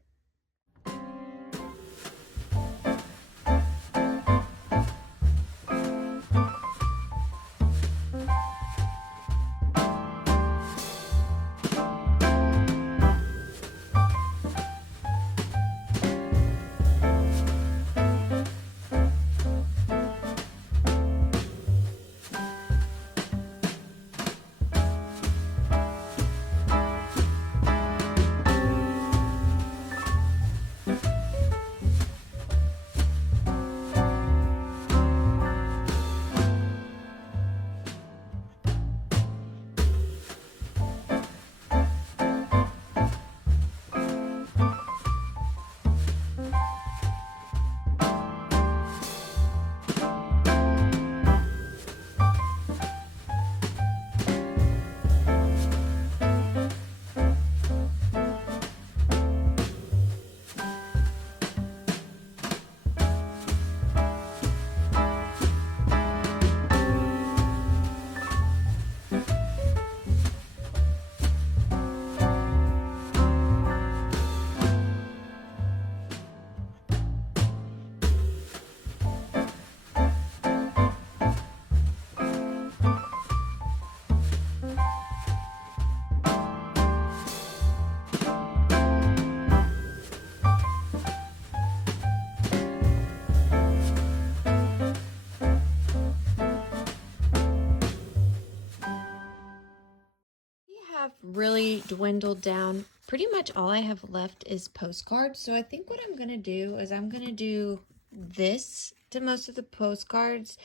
Really dwindled down pretty much all I have left is postcards. So I think what I'm going to do is I'm going to do this to most of the postcards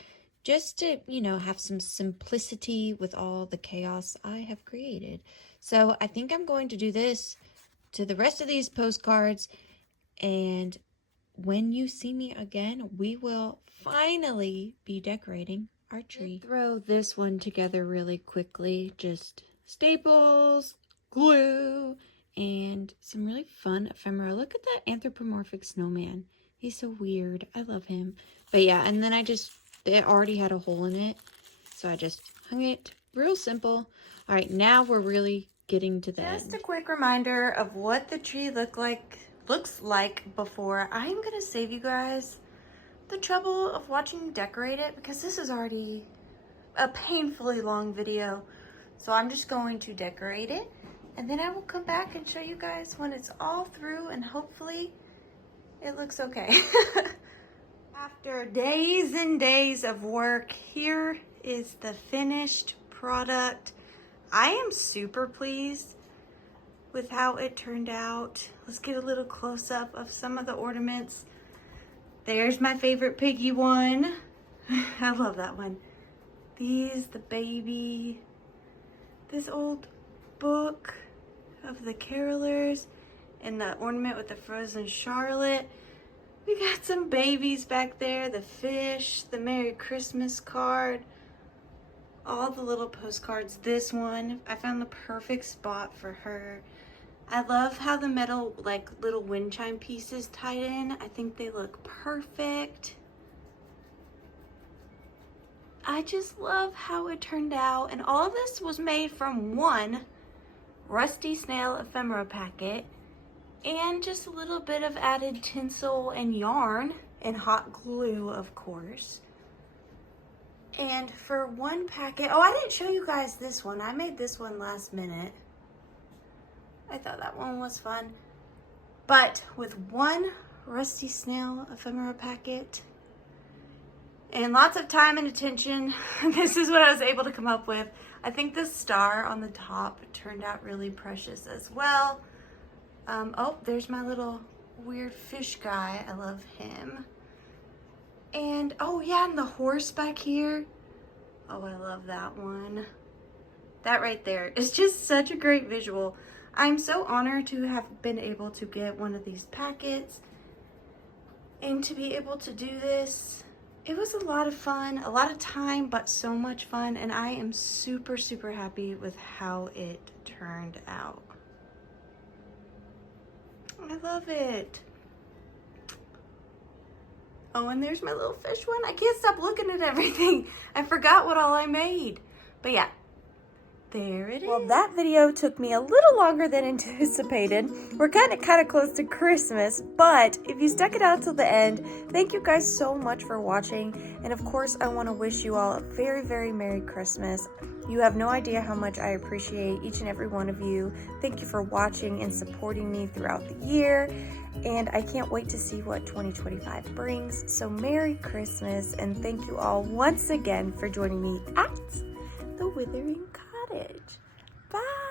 just to, you know, have some simplicity with all the chaos I have created. So I think I'm going to do this to the rest of these postcards, and when you see me again, we will finally be decorating our tree. Throw this one together really quickly. Just staples, glue, and some really fun ephemera. Look at that anthropomorphic snowman. He's so weird. I love him. But yeah, and then it already had a hole in it, so I just hung it real simple. All right, now we're really getting to the end. Just a quick reminder of what the tree looks like before. I'm gonna save you guys the trouble of watching me decorate it because this is already a painfully long video. So I'm just going to decorate it, and then I will come back and show you guys when it's all through, and hopefully it looks okay. After days and days of work, here is the finished product. I am super pleased with how it turned out. Let's get a little close-up of some of the ornaments. There's my favorite piggy one. I love that one. These, the baby, this old book of the carolers, and the ornament with the frozen Charlotte. We got some babies back there, the fish, the Merry Christmas card, all the little postcards. This one, I found the perfect spot for her. I love how the metal, like, little wind chime pieces tied in. I think they look perfect. I just love how it turned out. And all of this was made from one rusty snail ephemera packet and just a little bit of added tinsel and yarn and hot glue, of course. And for one packet, oh, I didn't show you guys this one. I made this one last minute. I thought that one was fun. But with one rusty snail ephemera packet and lots of time and attention, this is what I was able to come up with. I think the star on the top turned out really precious as well. Oh, there's my little weird fish guy. I love him. And, oh yeah, and the horse back here. Oh, I love that one. That right there is just such a great visual. I'm so honored to have been able to get one of these packets and to be able to do this. It was a lot of fun, a lot of time, but so much fun. And I am super, super happy with how it turned out. I love it. Oh, and there's my little fish one. I can't stop looking at everything. I forgot what all I made. But yeah, there it is. Well, that video took me a little longer than anticipated. We're kind of close to Christmas, but if you stuck it out till the end, thank you guys so much for watching. And of course, I want to wish you all a very, very Merry Christmas. You have no idea how much I appreciate each and every one of you. Thank you for watching and supporting me throughout the year. And I can't wait to see what 2025 brings. So Merry Christmas, and thank you all once again for joining me at The Withering Cottage. Bye.